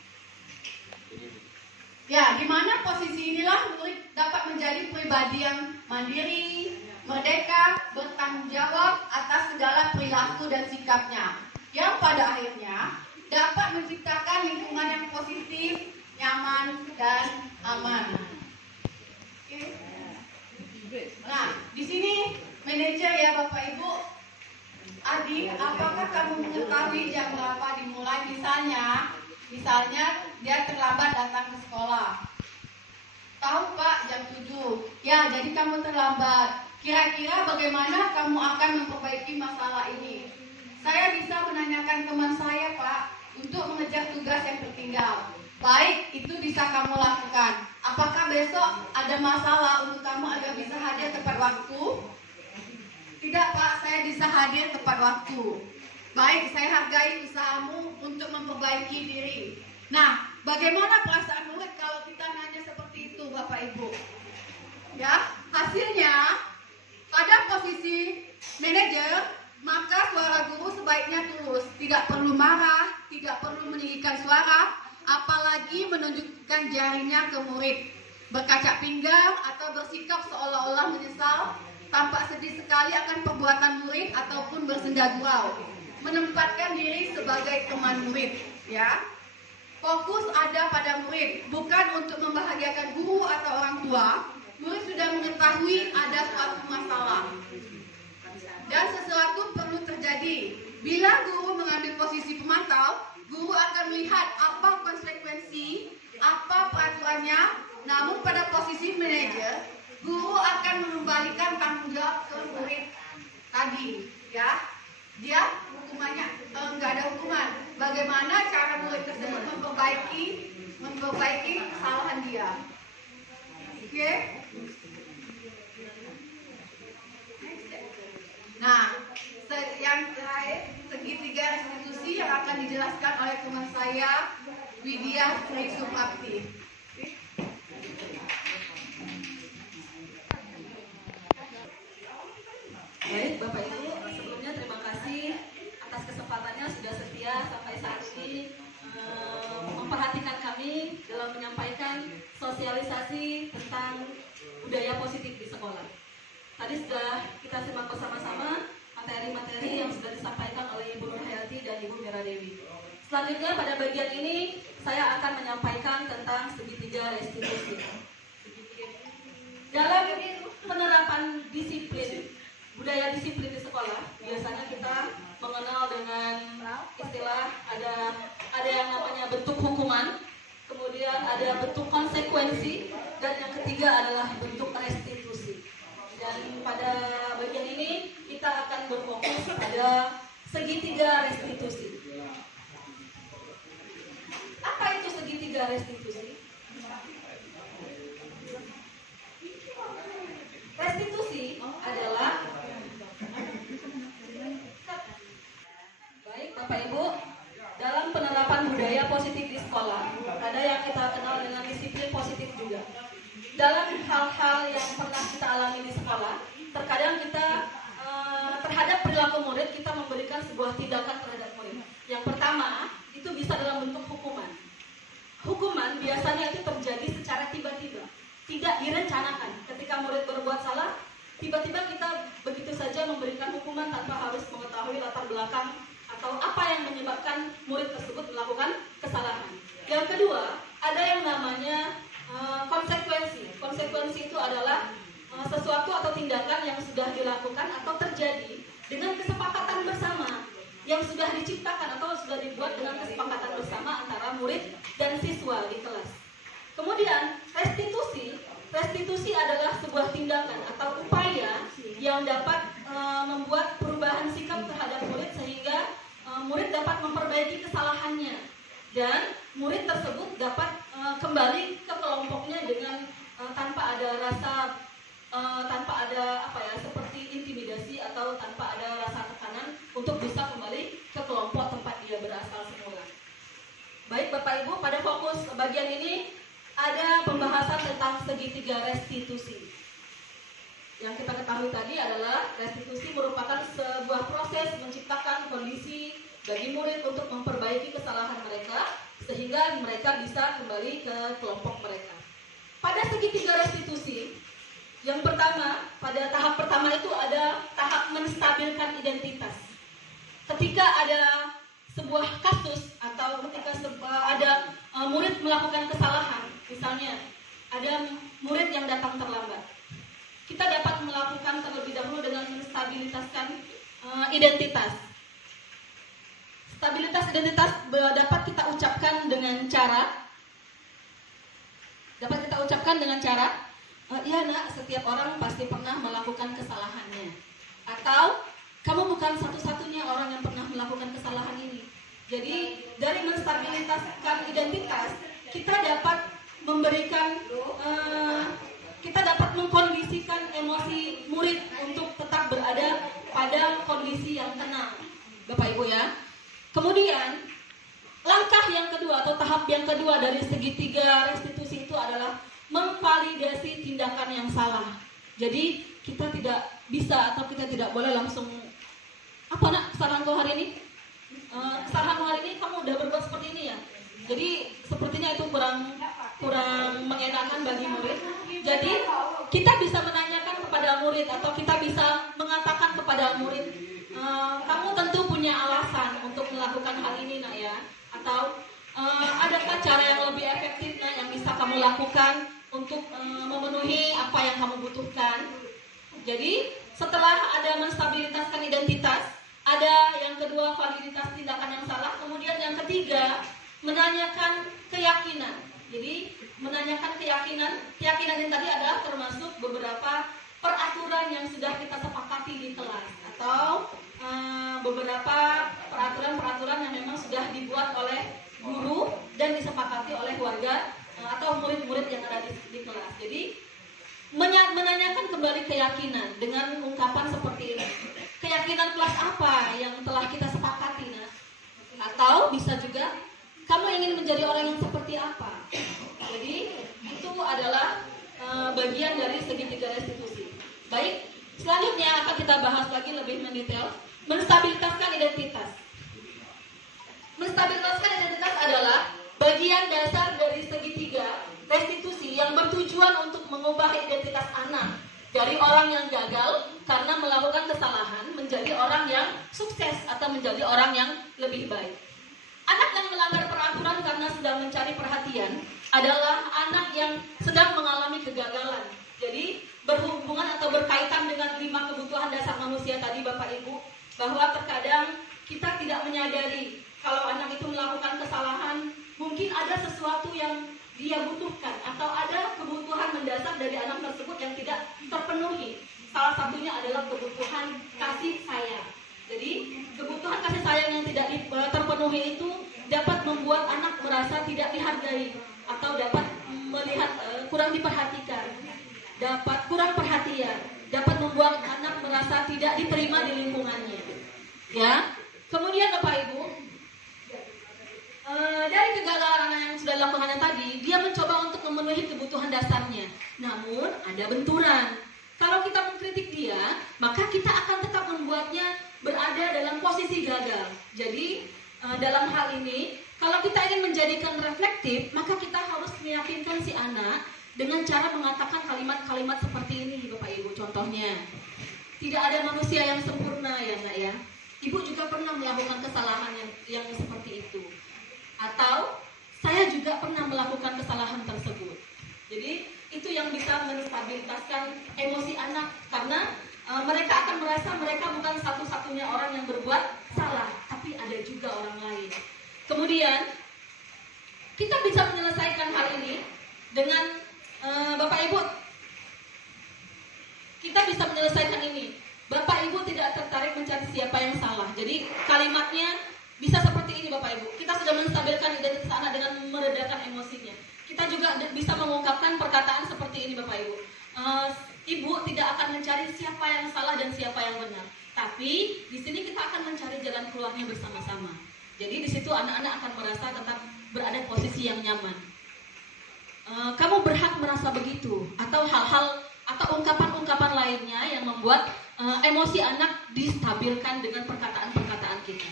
Ya, di mana posisi inilah murid dapat menjadi pribadi yang mandiri, merdeka, bertanggung jawab atas segala perilaku dan sikapnya, yang pada akhirnya dapat menciptakan lingkungan yang positif, nyaman, dan aman. Oke. Nah, di sini manajer, ya Bapak Ibu. Adik, apakah kamu mengetahui jam berapa dimulai? Misalnya dia terlambat datang ke sekolah. Tahu Pak, jam 7. Ya, jadi kamu terlambat. Kira-kira bagaimana kamu akan memperbaiki masalah ini? Saya bisa menanyakan teman saya, Pak, untuk mengejar tugas yang tertinggal. Baik, itu bisa kamu lakukan. Apakah besok ada masalah untuk kamu agar bisa hadir tepat waktu? Tidak, Pak, saya bisa hadir tepat waktu. Baik, saya hargai usahamu untuk memperbaiki diri. Nah, bagaimana perasaan murid kalau kita nanya seperti itu, Bapak Ibu? Ya, hasilnya pada posisi manajer, maka suara guru sebaiknya tulus, tidak perlu marah, tidak perlu meninggikan suara, apalagi menunjukkan jarinya ke murid, berkaca pinggang atau bersikap seolah-olah menyesal, tampak sedih sekali akan perbuatan murid ataupun bersenda gurau, menempatkan diri sebagai teman murid, ya. Fokus ada pada murid, bukan untuk membahagiakan guru atau orang tua. Murid sudah mengetahui ada suatu masalah dan sesuatu perlu terjadi. Bila guru mengambil posisi pemantau, guru akan melihat apa konsekuensi, apa peraturannya. Namun pada posisi manajer, guru akan mengembalikan tanggung jawab ke murid tadi, ya. Dia hukumannya nggak ada hukuman. Bagaimana cara murid tersebut memperbaiki kesalahan dia? Oke? Nah, yang terakhir segitiga restitusi yang akan dijelaskan oleh teman saya Widya Sri Suprapti. Baik, Bapak Ibu, sebelumnya terima kasih atas kesempatannya sudah setia sampai saat ini memperhatikan kami dalam menyampaikan sosialisasi tentang budaya positif di sekolah. Tadi sudah kita simak bersama-sama materi-materi yang sudah disampaikan oleh Ibu Nur Hayati dan Ibu Mira Dewi. Selanjutnya pada bagian ini saya akan menyampaikan tentang segitiga restitusi. Dalam penerapan disiplin, budaya disiplin di sekolah, biasanya kita mengenal dengan istilah ada yang namanya bentuk hukuman, kemudian ada bentuk konsekuensi, dan yang ketiga adalah bentuk restitusi. Dan pada bagian ini kita akan berfokus pada segitiga restitusi. Apa itu segitiga restitusi? Restitusi adalah, baik Bapak Ibu, dalam penerapan budaya positif di sekolah, ada yang kita kenal dengan disiplin positif juga. Dalam hal-hal yang pernah kita alami di sekolah, terkadang kita terhadap perilaku murid, kita memberikan sebuah tindakan terhadap murid. Yang pertama, itu bisa dalam bentuk hukuman. Hukuman biasanya itu terjadi secara tiba-tiba, tidak direncanakan. Ketika murid berbuat salah, tiba-tiba kita begitu saja memberikan hukuman tanpa harus mengetahui latar belakang atau apa yang menyebabkan murid tersebut melakukan kesalahan. Yang kedua, ada yang namanya konsekuensi. Konsekuensi itu adalah sesuatu atau tindakan yang sudah dilakukan atau terjadi dengan kesepakatan bersama, yang sudah diciptakan atau sudah dibuat dengan kesepakatan bersama antara murid dan siswa di kelas. Kemudian restitusi adalah sebuah tindakan atau upaya yang dapat membuat perubahan sikap terhadap murid sehingga murid dapat memperbaiki kesalahannya dan murid tersebut dapat kembali ke kelompoknya dengan tanpa ada rasa seperti intimidasi atau tanpa ada rasa tekanan untuk bisa kembali ke kelompok tempat dia berasal semula. Baik Bapak Ibu, pada fokus bagian ini ada pembahasan tentang segitiga restitusi. Yang kita ketahui tadi adalah restitusi merupakan sebuah proses menciptakan kondisi bagi murid untuk memperbaiki kesalahan mereka sehingga mereka bisa kembali ke kelompok mereka. Pada segitiga restitusi, yang pertama, pada tahap pertama itu ada tahap menstabilkan identitas. Ketika ada sebuah kasus atau ketika ada murid melakukan kesalahan, misalnya ada murid yang datang terlambat, kita dapat melakukan terlebih dahulu dengan menstabilitaskan identitas. Stabilitas identitas dapat kita ucapkan dengan cara ya nak, setiap orang pasti pernah melakukan kesalahannya. Atau kamu bukan satu-satunya orang yang pernah melakukan kesalahan ini. Jadi dari menstabilitaskan identitas, kita dapat memberikan, kita dapat mengkondisikan emosi murid untuk tetap berada pada kondisi yang tenang, Bapak Ibu ya. Kemudian langkah yang kedua atau tahap yang kedua dari segitiga restitusi itu adalah memvalidasi tindakan yang salah. Jadi kita tidak bisa atau kita tidak boleh langsung, apa nak kesalahanku hari ini? Kesalahanmu hari ini kamu udah berbuat seperti ini ya. Jadi sepertinya itu kurang mengenakan bagi murid. Jadi kita bisa menanyakan kepada murid atau kita bisa mengatakan kepada murid, kamu tentu punya alasan untuk melakukan hal ini nak ya. Atau adakah cara yang lebih efektif nak yang bisa kamu lakukan untuk memenuhi apa yang kamu butuhkan. Jadi setelah ada menstabilitaskan identitas, ada yang kedua validitas tindakan yang salah, kemudian yang ketiga menanyakan keyakinan. Jadi menanyakan keyakinan yang tadi adalah termasuk beberapa peraturan yang sudah kita sepakati di kelas atau beberapa peraturan yang memang sudah dibuat oleh guru dan disepakati oleh warga atau murid-murid yang ada di kelas. Jadi menanyakan kembali keyakinan dengan ungkapan seperti ini. Keyakinan kelas apa yang telah kita sepakati, nah? Atau bisa juga kamu ingin menjadi orang yang seperti apa? Jadi itu adalah bagian dari segitiga restitusi. Baik, selanjutnya akan kita bahas lagi lebih mendetail menstabilitaskan identitas. Menstabilitaskan identitas adalah bagian dasar dari segitiga restitusi yang bertujuan untuk mengubah identitas anak dari orang yang gagal karena melakukan kesalahan menjadi orang yang sukses atau menjadi orang yang lebih baik. Anak yang melanggar peraturan karena sedang mencari perhatian adalah anak yang sedang mengalami kegagalan. Jadi berhubungan atau berkaitan dengan 5 kebutuhan dasar manusia tadi Bapak Ibu, bahwa terkadang kita tidak menyadari kalau anak itu melakukan kesalahan, mungkin ada sesuatu yang dia butuhkan atau ada kebutuhan mendasar dari anak tersebut yang tidak terpenuhi. Salah satunya adalah kebutuhan kasih sayang. Jadi kebutuhan kasih sayang yang tidak terpenuhi itu dapat membuat anak merasa tidak dihargai atau dapat melihat kurang diperhatikan, dapat kurang perhatian, dapat membuat anak merasa tidak diterima di lingkungannya. Ya, kemudian Bapak Ibu, dari kegagalan anak yang sudah dilakukannya tadi, dia mencoba untuk memenuhi kebutuhan dasarnya. Namun ada benturan. Kalau kita mengkritik dia, maka kita akan tetap membuatnya posisi gagal. Jadi dalam hal ini, kalau kita ingin menjadikan reflektif, maka kita harus meyakinkan si anak dengan cara mengatakan kalimat-kalimat seperti ini, Bapak Ibu. Contohnya, tidak ada manusia yang sempurna ya Nak ya. Ibu juga pernah melakukan kesalahan yang seperti itu. Atau saya juga pernah melakukan kesalahan tersebut. Jadi itu yang bisa menstabilitaskan emosi anak, karena mereka akan merasa mereka bukan satu-satunya orang yang berbuat salah, tapi ada juga orang lain. Kemudian kita bisa menyelesaikan hal ini dengan Bapak Ibu. Kita bisa menyelesaikan ini. Bapak Ibu tidak tertarik mencari siapa yang salah. Jadi kalimatnya bisa seperti ini Bapak Ibu. Kita sudah menstabilkan identitas anak dengan meredakan emosinya. Kita juga bisa mengungkapkan perkataan seperti ini Bapak Ibu. Ibu tidak akan mencari siapa yang salah dan siapa yang benar. Tapi di sini kita akan mencari jalan keluarnya bersama-sama. Jadi di situ anak-anak akan merasa tetap berada posisi yang nyaman. Kamu berhak merasa begitu, atau hal-hal atau ungkapan-ungkapan lainnya yang membuat emosi anak distabilkan dengan perkataan-perkataan kita.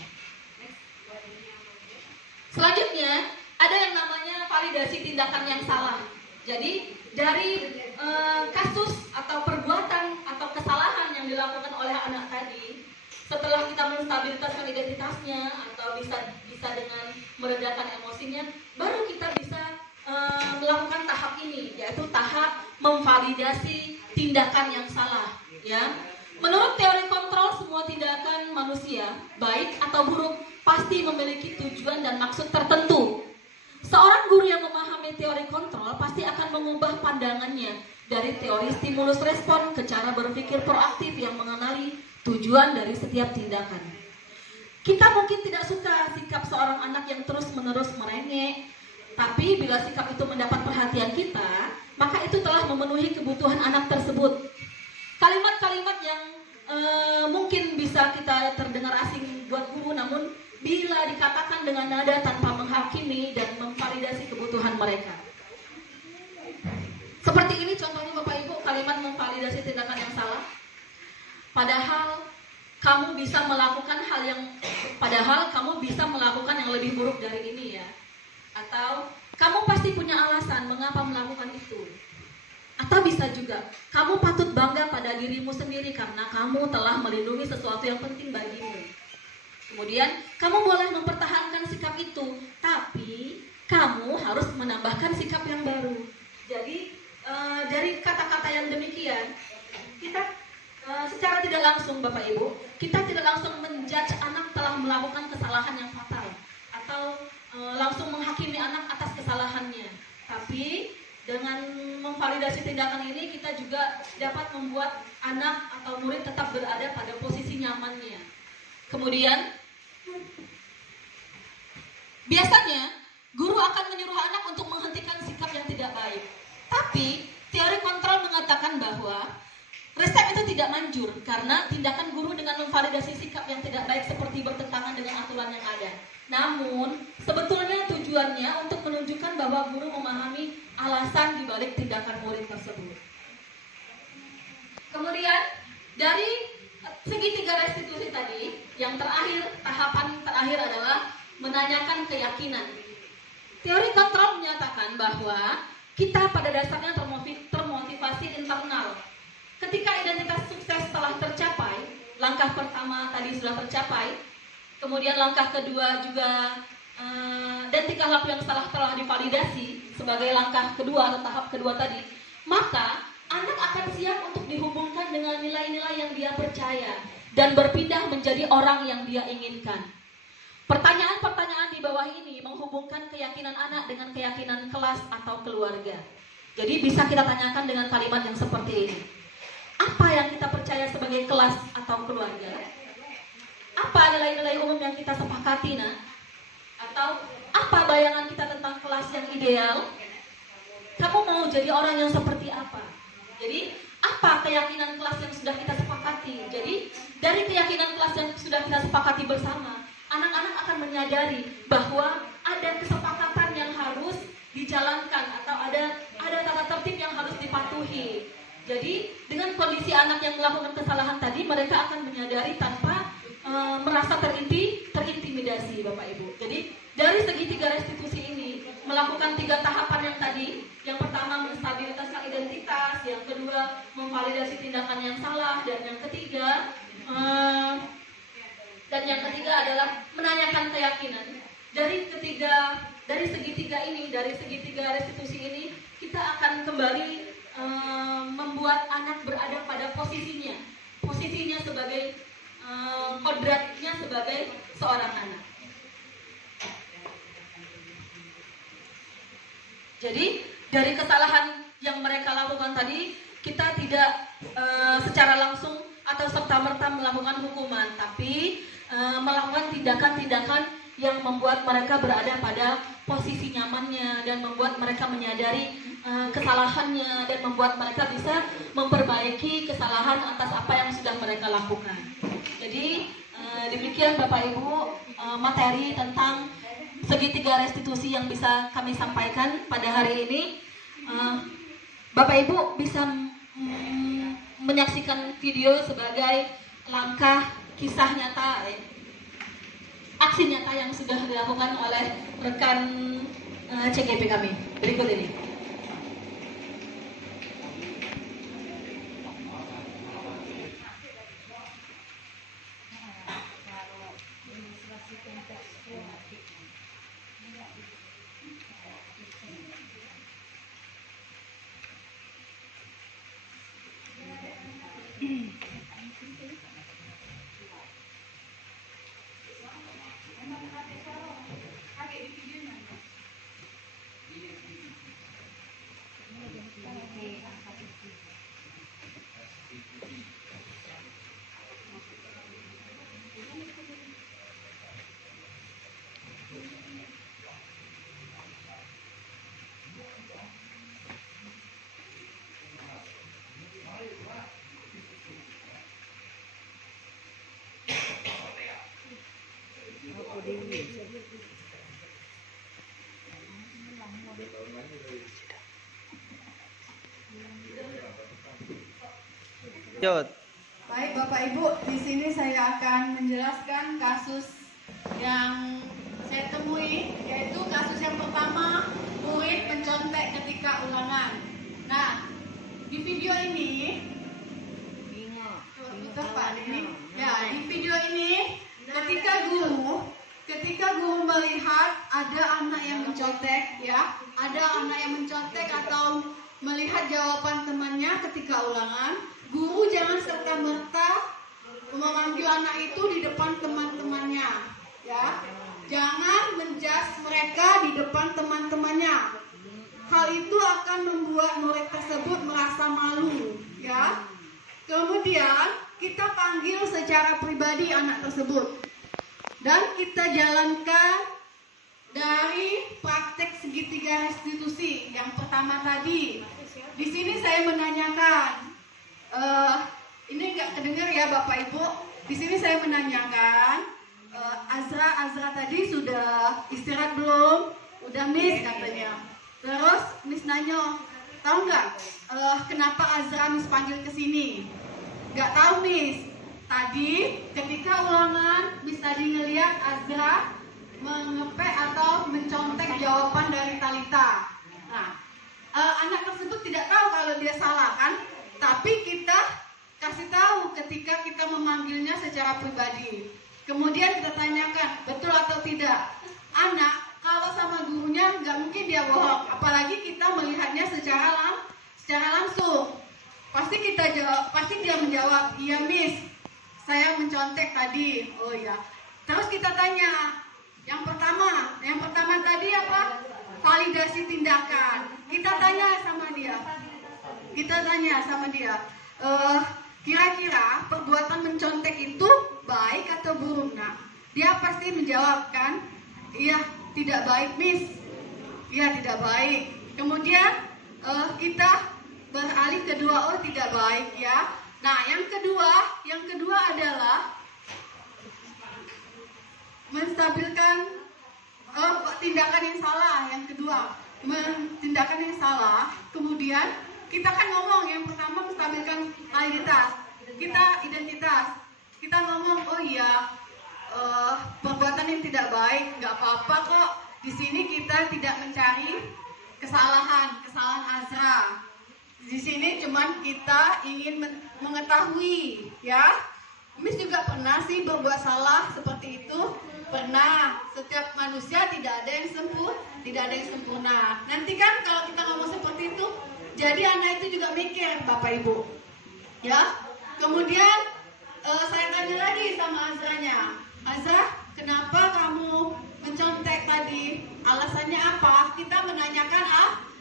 Selanjutnya ada yang namanya validasi tindakan yang salah. Jadi dari kasus atau perbuatan atau kesalahan yang dilakukan oleh anak tadi, setelah kita menstabilitaskan identitasnya atau bisa dengan meredakan emosinya, baru kita bisa melakukan tahap ini, yaitu tahap memvalidasi tindakan yang salah. Ya, menurut teori kontrol, semua tindakan manusia, baik atau buruk, pasti memiliki tujuan dan maksud tertentu. Seorang guru yang memahami teori kontrol pasti akan mengubah pandangannya dari teori stimulus respon ke cara berpikir proaktif yang mengenali tujuan dari setiap tindakan. Kita mungkin tidak suka sikap seorang anak yang terus-menerus merengek, tapi bila sikap itu mendapat perhatian kita, maka itu telah memenuhi kebutuhan anak tersebut. Kalimat-kalimat yang mungkin bisa kita terdengar asing buat guru, namun bila dikatakan dengan nada tanpa menghakimi dan memvalidasi kebutuhan mereka. Seperti ini contohnya Bapak Ibu, kalimat memvalidasi tindakan yang salah. Padahal kamu bisa melakukan yang lebih buruk dari ini ya. Atau kamu pasti punya alasan mengapa melakukan itu. Atau bisa juga, kamu patut bangga pada dirimu sendiri karena kamu telah melindungi sesuatu yang penting bagimu. Kemudian, kamu boleh mempertahankan sikap itu, tapi kamu harus menambahkan sikap yang baru. Jadi, dari kata-kata yang demikian, kita secara tidak langsung, Bapak Ibu, kita tidak langsung menjudge anak telah melakukan kesalahan yang fatal, atau langsung menghakimi anak atas kesalahannya. Tapi, dengan memvalidasi tindakan ini, kita juga dapat membuat anak atau murid tetap berada pada posisi nyamannya. Kemudian, biasanya guru akan menyuruh anak untuk menghentikan sikap yang tidak baik. Tapi teori kontrol mengatakan bahwa resep itu tidak manjur karena tindakan guru dengan memvalidasi sikap yang tidak baik seperti bertentangan dengan aturan yang ada. Namun sebetulnya tujuannya untuk menunjukkan bahwa guru memahami alasan dibalik tindakan murid tersebut. Kemudian dari segitiga restitusi tadi, yang terakhir, tahapan terakhir adalah menanyakan keyakinan. Teori kontrol menyatakan bahwa kita pada dasarnya termotivasi internal. Ketika identitas sukses telah tercapai, langkah pertama tadi sudah tercapai, kemudian langkah kedua juga, dan tingkah laku yang salah telah divalidasi sebagai langkah kedua atau tahap kedua tadi, maka anak akan siap untuk dihubungkan dengan nilai-nilai yang dia percaya dan berpindah menjadi orang yang dia inginkan. Pertanyaan-pertanyaan di bawah ini menghubungkan keyakinan anak dengan keyakinan kelas atau keluarga. Jadi bisa kita tanyakan dengan kalimat yang seperti ini. Apa yang kita percaya sebagai kelas atau keluarga? Apa nilai-nilai umum yang kita sepakati, Nak? Atau apa bayangan kita tentang kelas yang ideal? Kamu mau jadi orang yang seperti apa? Jadi, apa keyakinan kelas yang sudah kita sepakati? Jadi, dari keyakinan kelas yang sudah kita sepakati bersama, anak-anak akan menyadari bahwa ada kesepakatan yang harus dijalankan atau ada tata tertib yang harus dipatuhi. Jadi, dengan kondisi anak yang melakukan kesalahan tadi, mereka akan menyadari tanpa merasa terintimidasi, Bapak Ibu. Jadi dari segitiga restitusi ini melakukan 3 tahapan yang tadi. Yang pertama menstabilitaskan identitas, yang kedua memvalidasi tindakan yang salah, dan yang ketiga adalah menanyakan keyakinan. Dari segitiga restitusi ini kita akan kembali membuat anak berada pada posisinya sebagai kodratnya sebagai seorang anak. Jadi dari kesalahan yang mereka lakukan tadi, kita tidak secara langsung atau serta-merta melakukan hukuman, tapi melakukan tindakan-tindakan yang membuat mereka berada pada posisi nyamannya dan membuat mereka menyadari kesalahannya dan membuat mereka bisa memperbaiki kesalahan atas apa yang sudah mereka lakukan. Jadi demikian Bapak Ibu materi tentang segitiga restitusi yang bisa kami sampaikan pada hari ini. Bapak Ibu bisa menyaksikan video sebagai langkah kisah nyata, aksi nyata yang sudah dilakukan oleh rekan CGP kami. Berikut ini. Baik Bapak Ibu, di sini saya akan menjelaskan kasus yang saya temui, yaitu kasus yang pertama, murid mencontek ketika ulangan. Nah, di video ini, di video ini, ketika guru melihat ada anak yang mencontek, atau melihat jawaban temannya ketika ulangan, guru jangan serta-merta memanggil anak itu di depan teman-temannya, ya. Jangan menjudge mereka di depan teman-temannya. Hal itu akan membuat murid tersebut merasa malu, ya. Kemudian kita panggil secara pribadi anak tersebut dan kita jalankan dari praktek segitiga restitusi yang pertama tadi. Di sini saya menanyakan. Ini nggak kedengar ya Bapak Ibu. Di sini saya menanyakan, Azra tadi sudah istirahat belum? Udah Miss katanya. Terus Miss nanya, tahu nggak kenapa Azra Miss panggil ke sini? Nggak tahu Miss. Tadi ketika ulangan Miss tadi ngelihat Azra mengepek atau mencontek jawaban dari Talita. Nah, anak tersebut tidak tahu kalau dia salah kan? Tapi kita kasih tahu ketika kita memanggilnya secara pribadi. Kemudian kita tanyakan, betul atau tidak? Anak kalau sama gurunya nggak mungkin dia bohong. Apalagi kita melihatnya secara langsung. Pasti dia menjawab, iya Miss, saya mencontek tadi. Oh iya. Terus kita tanya, yang pertama tadi apa? Validasi tindakan. Kita tanya sama dia, kira-kira perbuatan mencontek itu baik atau buruk? Nah, dia pasti menjawab kan, iya tidak baik Miss, iya tidak baik. Kemudian kita beralih kedua, oh tidak baik ya. Nah yang kedua adalah menstabilkan tindakan yang salah. Tindakan yang salah. Kemudian kita kan ngomong yang pertama menstabilkan identitas. Kita ngomong, oh iya perbuatan yang tidak baik, nggak apa-apa kok. Di sini kita tidak mencari kesalahan Azra. Di sini cuman kita ingin mengetahui, ya. Miss juga pernah sih berbuat salah seperti itu. Pernah. Setiap manusia tidak ada yang sempurna. Nanti kan kalau kita ngomong seperti itu, jadi anak itu juga mikir, Bapak Ibu. Ya. Kemudian saya tanya lagi sama Azranya. Azra, kenapa kamu mencontek tadi? Alasannya apa? Kita menanyakan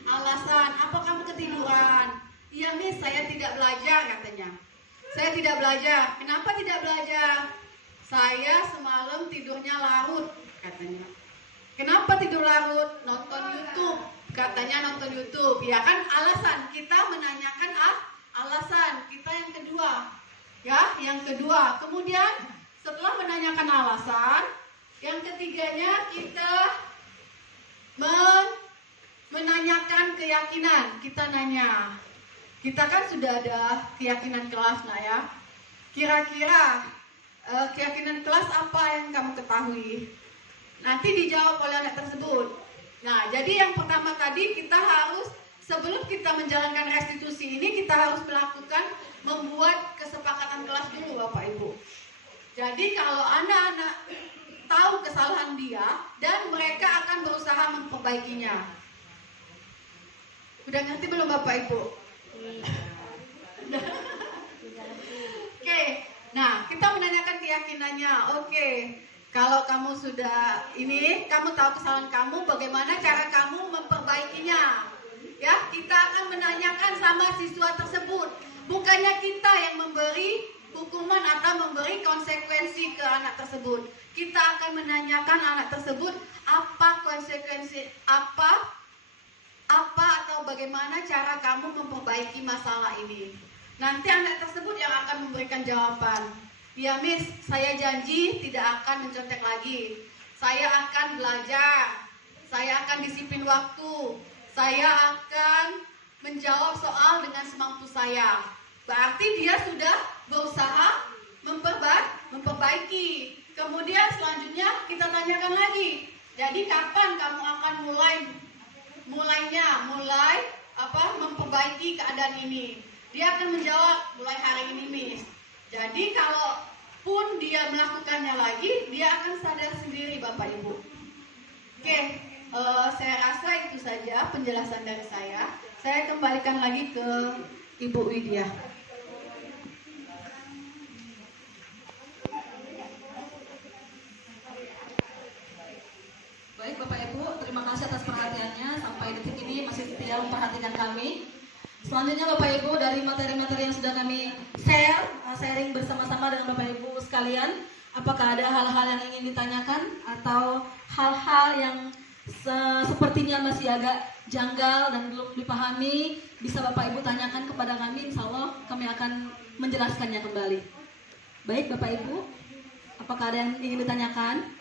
alasan. Apa kamu ketiduran? Iya, Miss, saya tidak belajar katanya. Saya tidak belajar. Kenapa tidak belajar? Saya semalam tidurnya larut katanya. Kenapa tidur larut? Nonton YouTube. Katanya nonton YouTube. Ya kan alasan. Kita menanyakan alasan. Kita yang kedua. Ya, yang kedua. Kemudian setelah menanyakan alasan, yang ketiganya kita menanyakan keyakinan. Kita nanya. Kita kan sudah ada keyakinan kelas, nah ya. Kira-kira keyakinan kelas apa yang kamu ketahui? Nanti dijawab oleh anak tersebut. Nah, jadi yang pertama tadi kita harus, sebelum kita menjalankan restitusi ini, kita harus membuat kesepakatan kelas dulu, Bapak Ibu. Jadi kalau anak-anak tahu kesalahan dia dan mereka akan berusaha memperbaikinya. Udah ngerti belum Bapak Ibu? Oke, nah kita menanyakan keyakinannya. Oke, kalau kamu sudah kamu tahu kesalahan kamu, bagaimana cara kamu memperbaikinya? Ya, kita akan menanyakan sama siswa tersebut. Bukannya kita yang memberi hukuman atau memberi konsekuensi ke anak tersebut. Kita akan menanyakan anak tersebut apa konsekuensi, apa atau bagaimana cara kamu memperbaiki masalah ini. Nanti anak tersebut yang akan memberikan jawaban. Ya Miss, saya janji tidak akan mencontek lagi. Saya akan belajar. Saya akan disiplin waktu. Saya akan menjawab soal dengan semampu saya. Berarti dia sudah berusaha memperbaiki. Kemudian selanjutnya kita tanyakan lagi. Jadi kapan kamu akan mulai memperbaiki keadaan ini? Dia akan menjawab mulai hari ini, Miss. Jadi kalau pun dia melakukannya lagi, dia akan sadar sendiri, Bapak Ibu. Oke, saya rasa itu saja penjelasan dari saya. Saya kembalikan lagi ke Ibu Widya. Baik Bapak Ibu, terima kasih atas perhatiannya. Sampai detik ini masih setia memperhatikan kami. Selanjutnya Bapak Ibu, dari materi-materi yang sudah kami sharing bersama-sama dengan Bapak Ibu sekalian, apakah ada hal-hal yang ingin ditanyakan atau hal-hal yang sepertinya masih agak janggal dan belum dipahami, bisa Bapak Ibu tanyakan kepada kami. Insya Allah kami akan menjelaskannya kembali. Baik Bapak Ibu, apakah ada yang ingin ditanyakan?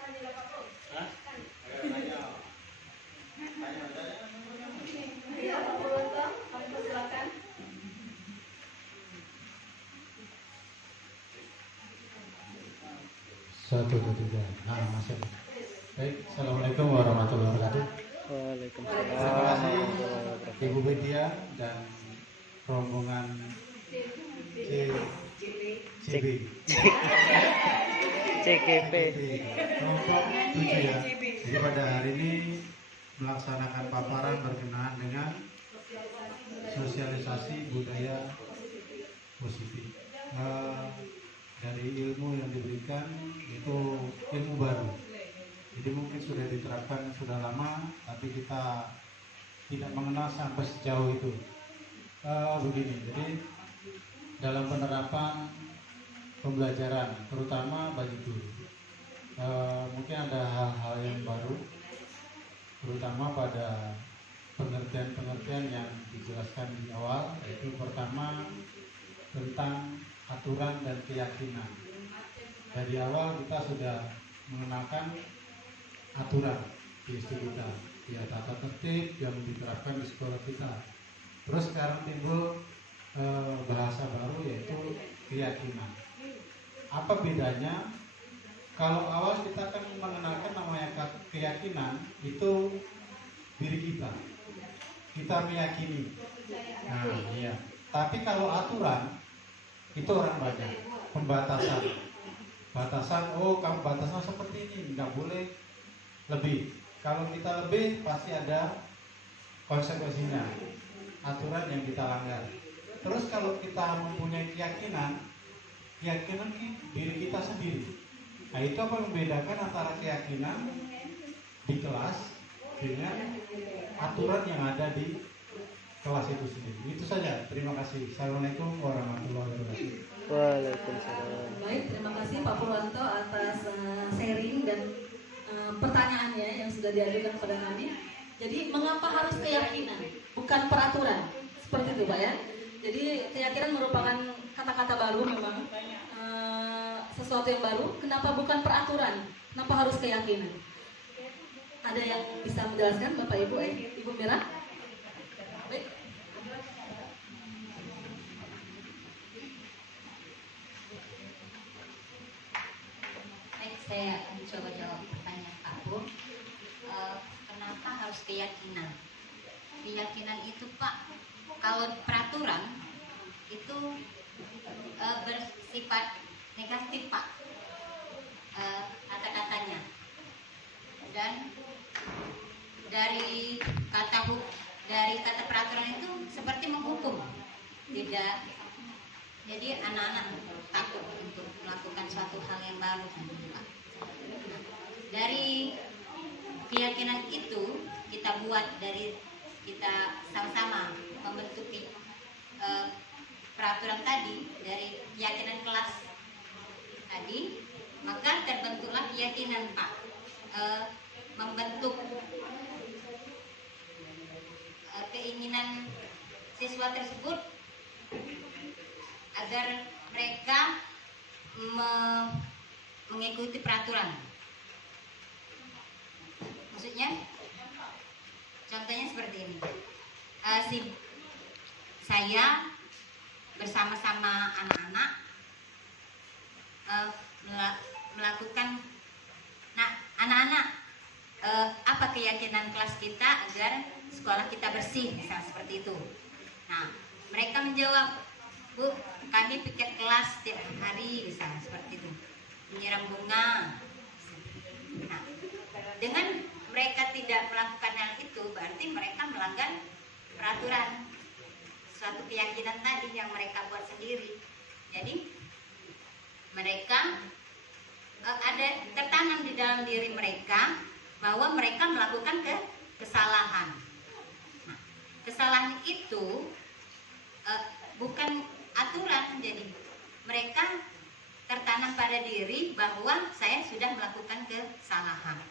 Satu, dua, tiga. Masih. Baik, assalamualaikum warahmatullahi wabarakatuh. Waalaikumsalam. Terima kasih Ibu Widya dan rombongan CB. CGP. Kelompok 7 ya. Jadi pada hari ini melaksanakan paparan berkenaan dengan sosialisasi budaya positif. Dari ilmu yang diberikan itu ilmu baru. Jadi mungkin sudah diterapkan sudah lama, tapi kita tidak mengenal sampai sejauh itu. Begini, jadi dalam penerapan pembelajaran, terutama bagi guru, mungkin ada hal-hal yang baru, terutama pada pengertian-pengertian yang dijelaskan di awal, yaitu pertama tentang aturan dan keyakinan. Dari awal kita sudah mengenalkan aturan di SD kita, ya tata tertib yang diterapkan di sekolah kita. Terus sekarang timbul bahasa baru yaitu keyakinan. Apa bedanya kalau awal kita akan mengenalkan namanya keyakinan itu diri kita meyakini. Nah, iya. Tapi kalau aturan itu orang banyak, batasan, oh kamu batasan seperti ini, nggak boleh lebih. Kalau kita lebih pasti ada konsekuensinya, aturan yang kita langgar. Terus kalau kita mempunyai keyakinan diri kita sendiri. Nah, itu apa membedakan antara keyakinan di kelas dengan aturan yang ada di kelas itu sendiri. Itu saja. Terima kasih. Assalamualaikum warahmatullahi wabarakatuh. Waalaikumsalam. Baik, terima kasih Pak Purwanto atas sharing dan pertanyaannya yang sudah diajukan kepada kami. Jadi mengapa harus keyakinan, bukan peraturan? Seperti itu Pak ya. Jadi keyakinan merupakan kata-kata baru memang, sesuatu yang baru. Kenapa bukan peraturan? Kenapa harus keyakinan? Ada yang bisa menjelaskan Bapak Ibu? Ibu Mira? Baik. Baik, saya mencoba jawab pertanyaan Pak Pur. Kenapa harus keyakinan? Keyakinan itu Pak, kalau peraturan itu bersifat negatif Pak, kata-katanya. Dan dari kata peraturan itu seperti menghukum, tidak. Jadi anak-anak takut untuk melakukan suatu hal yang baru Pak. Dari keyakinan itu kita buat, dari kita sama-sama membentuk peraturan tadi, dari keyakinan kelas tadi, maka terbentuklah keyakinan Pak, membentuk keinginan siswa tersebut agar mereka mengikuti peraturan. Maksudnya, contohnya seperti ini. Saya bersama-sama anak-anak melakukan. Nah, anak-anak, apa keyakinan kelas kita agar sekolah kita bersih, misalnya seperti itu. Nah, mereka menjawab, Bu, kami piket kelas setiap hari, misalnya seperti itu, menyiram bunga. Nah, dengan mereka tidak melakukan hal itu, berarti mereka melanggar peraturan, suatu keyakinan tadi yang mereka buat sendiri. Jadi mereka ada tertanam di dalam diri mereka bahwa mereka melakukan kesalahan. Nah, kesalahan itu bukan aturan, jadi mereka tertanam pada diri bahwa saya sudah melakukan kesalahan.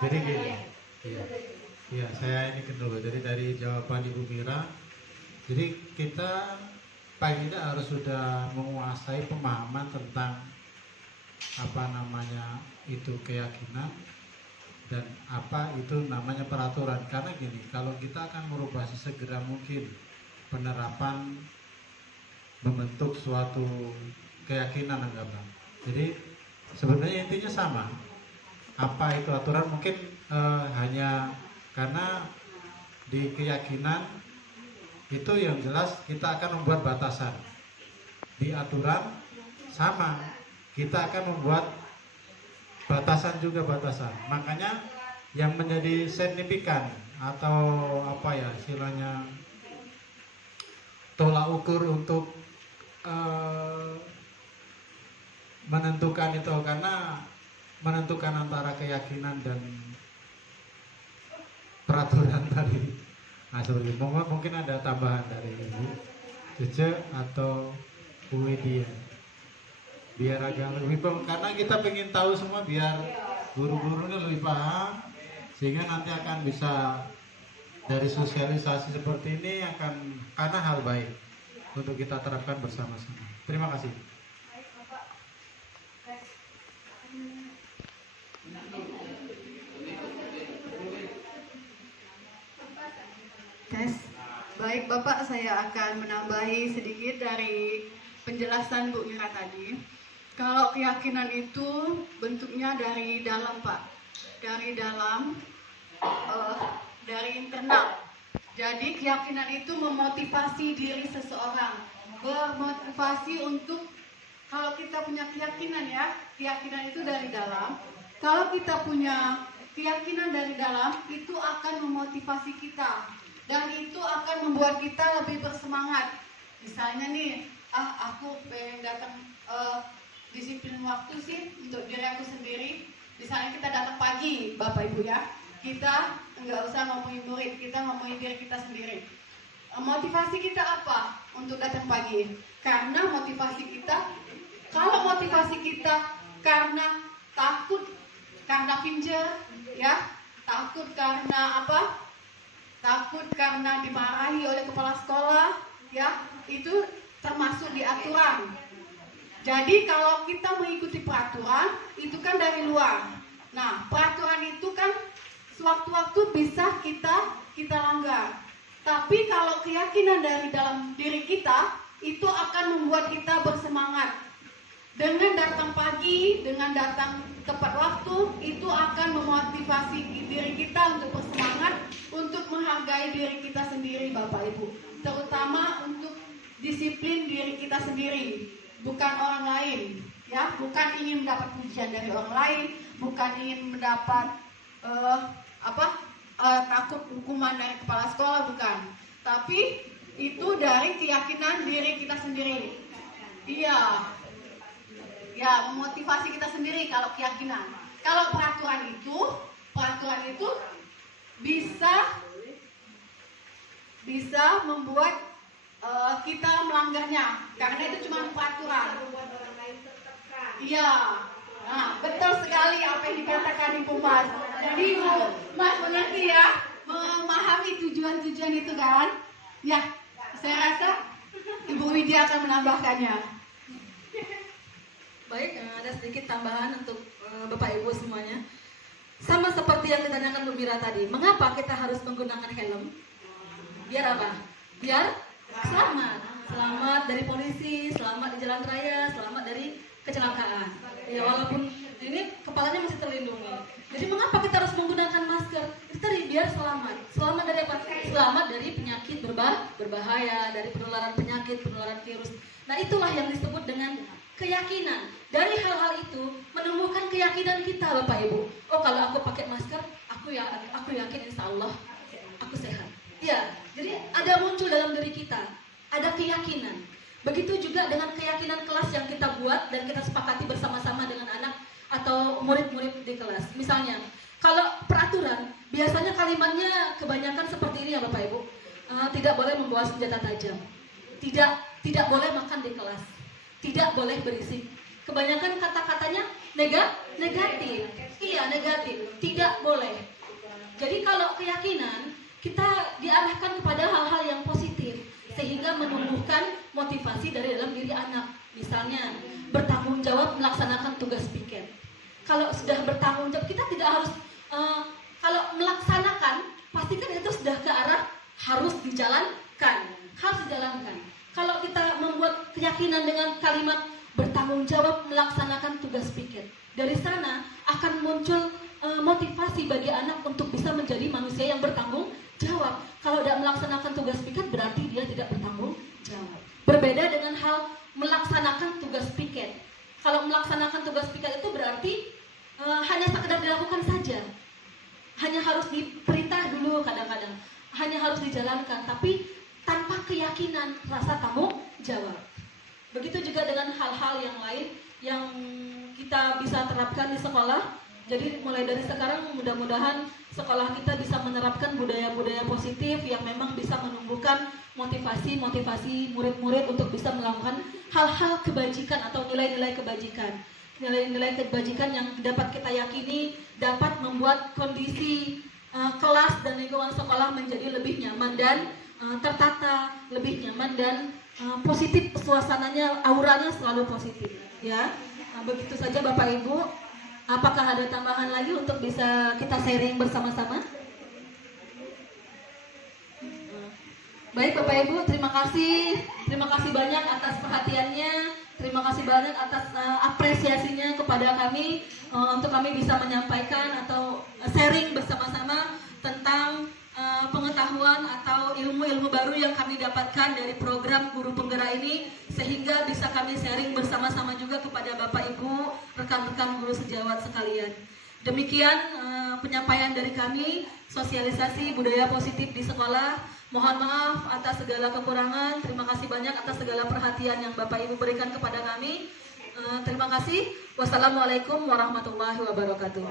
Jadi gini, iya, saya ini dulu. Jadi dari jawaban Ibu Mira, jadi kita paling tidak harus sudah menguasai pemahaman tentang apa namanya itu keyakinan dan apa itu namanya peraturan. Karena gini, kalau kita akan merubah sesegera mungkin penerapan membentuk suatu keyakinan anggapan. Jadi sebenarnya intinya sama. Apa itu aturan mungkin hanya karena di keyakinan itu yang jelas kita akan membuat batasan. Di aturan sama, kita akan membuat batasan juga batasan. Makanya yang menjadi signifikan atau apa ya istilahnya tolak ukur untuk menentukan itu, karena menentukan antara keyakinan dan peraturan tadi. Nah, seperti mungkin ada tambahan dari Ibu Cece atau Bu Widya biar agak lebih paham, karena kita pengen tahu semua biar guru-gurunya lebih paham, sehingga nanti akan bisa dari sosialisasi seperti ini akan karena hal baik untuk kita terapkan bersama-sama. Terima kasih. Tes. Baik Bapak, saya akan menambahi sedikit dari penjelasan Bu Mira tadi. Kalau keyakinan itu bentuknya dari dalam Pak, dari dalam, dari internal. Jadi keyakinan itu memotivasi diri seseorang, bermotivasi untuk, kalau kita punya keyakinan ya, keyakinan itu dari dalam. Kalau kita punya keyakinan dari dalam, itu akan memotivasi kita dan itu akan membuat kita lebih bersemangat. Misalnya nih, aku pengen datang disiplin waktu sih untuk diri aku sendiri. Misalnya kita datang pagi, Bapak Ibu ya, kita nggak usah ngomongin murid, kita ngomongin diri kita sendiri. Motivasi kita apa untuk datang pagi? Karena motivasi kita, kalau motivasi kita karena takut, karena pinjam, ya, takut karena apa? Takut karena dimarahi oleh kepala sekolah, ya, itu termasuk di aturan. Jadi kalau kita mengikuti peraturan, itu kan dari luar. Nah, peraturan itu kan sewaktu-waktu bisa kita langgar. Tapi kalau keyakinan dari dalam diri kita, itu akan membuat kita bersemangat. Dengan datang pagi, dengan datang tepat waktu, itu akan memotivasi diri kita untuk bersemangat, untuk menghargai diri kita sendiri, Bapak Ibu. Terutama untuk disiplin diri kita sendiri, bukan orang lain, ya, bukan ingin mendapat pujian dari orang lain, bukan ingin mendapat takut hukuman dari kepala sekolah, bukan. Tapi itu dari keyakinan diri kita sendiri. Iya, ya, memotivasi kita sendiri kalau keyakinan. Kalau peraturan itu bisa membuat kita melanggarnya, karena itu cuma peraturan. Iya, nah, betul sekali apa yang dikatakan Ibu Mas. Jadi Ibu Mas mengerti ya, memahami tujuan-tujuan itu kan? Ya, saya rasa Ibu Widya akan menambahkannya. Baik, ada sedikit tambahan untuk Bapak Ibu semuanya. Sama seperti yang ditanyakan Bu Mira tadi, mengapa kita harus menggunakan helm? Biar apa? Biar selamat dari polisi, selamat di jalan raya, selamat dari kecelakaan. Ya, walaupun ini kepalanya masih terlindungi. Jadi mengapa kita harus menggunakan masker? Itu tadi biar selamat. Selamat dari apa? Selamat dari penyakit berbahaya, dari penularan penyakit, penularan virus. Nah, itulah yang disebut dengan keyakinan. Dari hal-hal itu menumbuhkan keyakinan kita, Bapak Ibu. Oh, kalau aku pakai masker, aku yakin insya Allah aku sehat. Ya, jadi ada muncul dalam diri kita, ada keyakinan. Begitu juga dengan keyakinan kelas yang kita buat dan kita sepakati bersama-sama dengan anak atau murid-murid di kelas. Misalnya, kalau peraturan, biasanya kalimatnya kebanyakan seperti ini ya Bapak Ibu. Tidak boleh membawa senjata tajam. Tidak boleh makan di kelas. Tidak boleh berisik. Kebanyakan kata-katanya negatif. Iya, negatif. Tidak boleh. Jadi kalau keyakinan, kita diarahkan kepada hal-hal yang positif sehingga menumbuhkan motivasi dari dalam diri anak. Misalnya bertanggung jawab melaksanakan tugas piket. Kalau sudah bertanggung jawab, kita tidak harus kalau melaksanakan, pastikan itu sudah ke arah harus dijalankan. Kalau kita membuat keyakinan dengan kalimat bertanggung jawab melaksanakan tugas piket, dari sana akan muncul motivasi bagi anak untuk bisa menjadi manusia yang bertanggung jawab. Kalau tidak melaksanakan tugas piket berarti dia tidak bertanggung jawab. Berbeda dengan hal melaksanakan tugas piket. Kalau melaksanakan tugas piket itu berarti hanya sekedar dilakukan saja. Hanya harus diperintah dulu kadang-kadang. Hanya harus dijalankan, tapi tanpa keyakinan, rasa tanggung jawab. Begitu juga dengan hal-hal yang lain yang kita bisa terapkan di sekolah. Jadi mulai dari sekarang mudah-mudahan sekolah kita bisa menerapkan budaya-budaya positif yang memang bisa menumbuhkan motivasi murid-murid untuk bisa melakukan hal-hal kebajikan atau nilai-nilai kebajikan. Nilai-nilai kebajikan yang dapat kita yakini dapat membuat kondisi kelas dan lingkungan sekolah menjadi lebih nyaman dan tertata, lebih nyaman dan positif, suasananya, auranya selalu positif. Ya, begitu saja Bapak Ibu. Apakah ada tambahan lagi untuk bisa kita sharing bersama-sama? Baik Bapak Ibu, terima kasih banyak atas perhatiannya, terima kasih banyak atas apresiasinya kepada kami untuk kami bisa menyampaikan atau sharing bersama-sama tentang pengetahuan atau ilmu-ilmu baru yang kami dapatkan dari program Guru Penggerak ini, sehingga bisa kami sharing bersama-sama juga kepada Bapak Ibu, rekan-rekan guru sejawat sekalian. Demikian penyampaian dari kami, sosialisasi budaya positif di sekolah. Mohon maaf atas segala kekurangan. Terima kasih banyak atas segala perhatian yang Bapak Ibu berikan kepada kami. Terima kasih. Wassalamualaikum warahmatullahi wabarakatuh.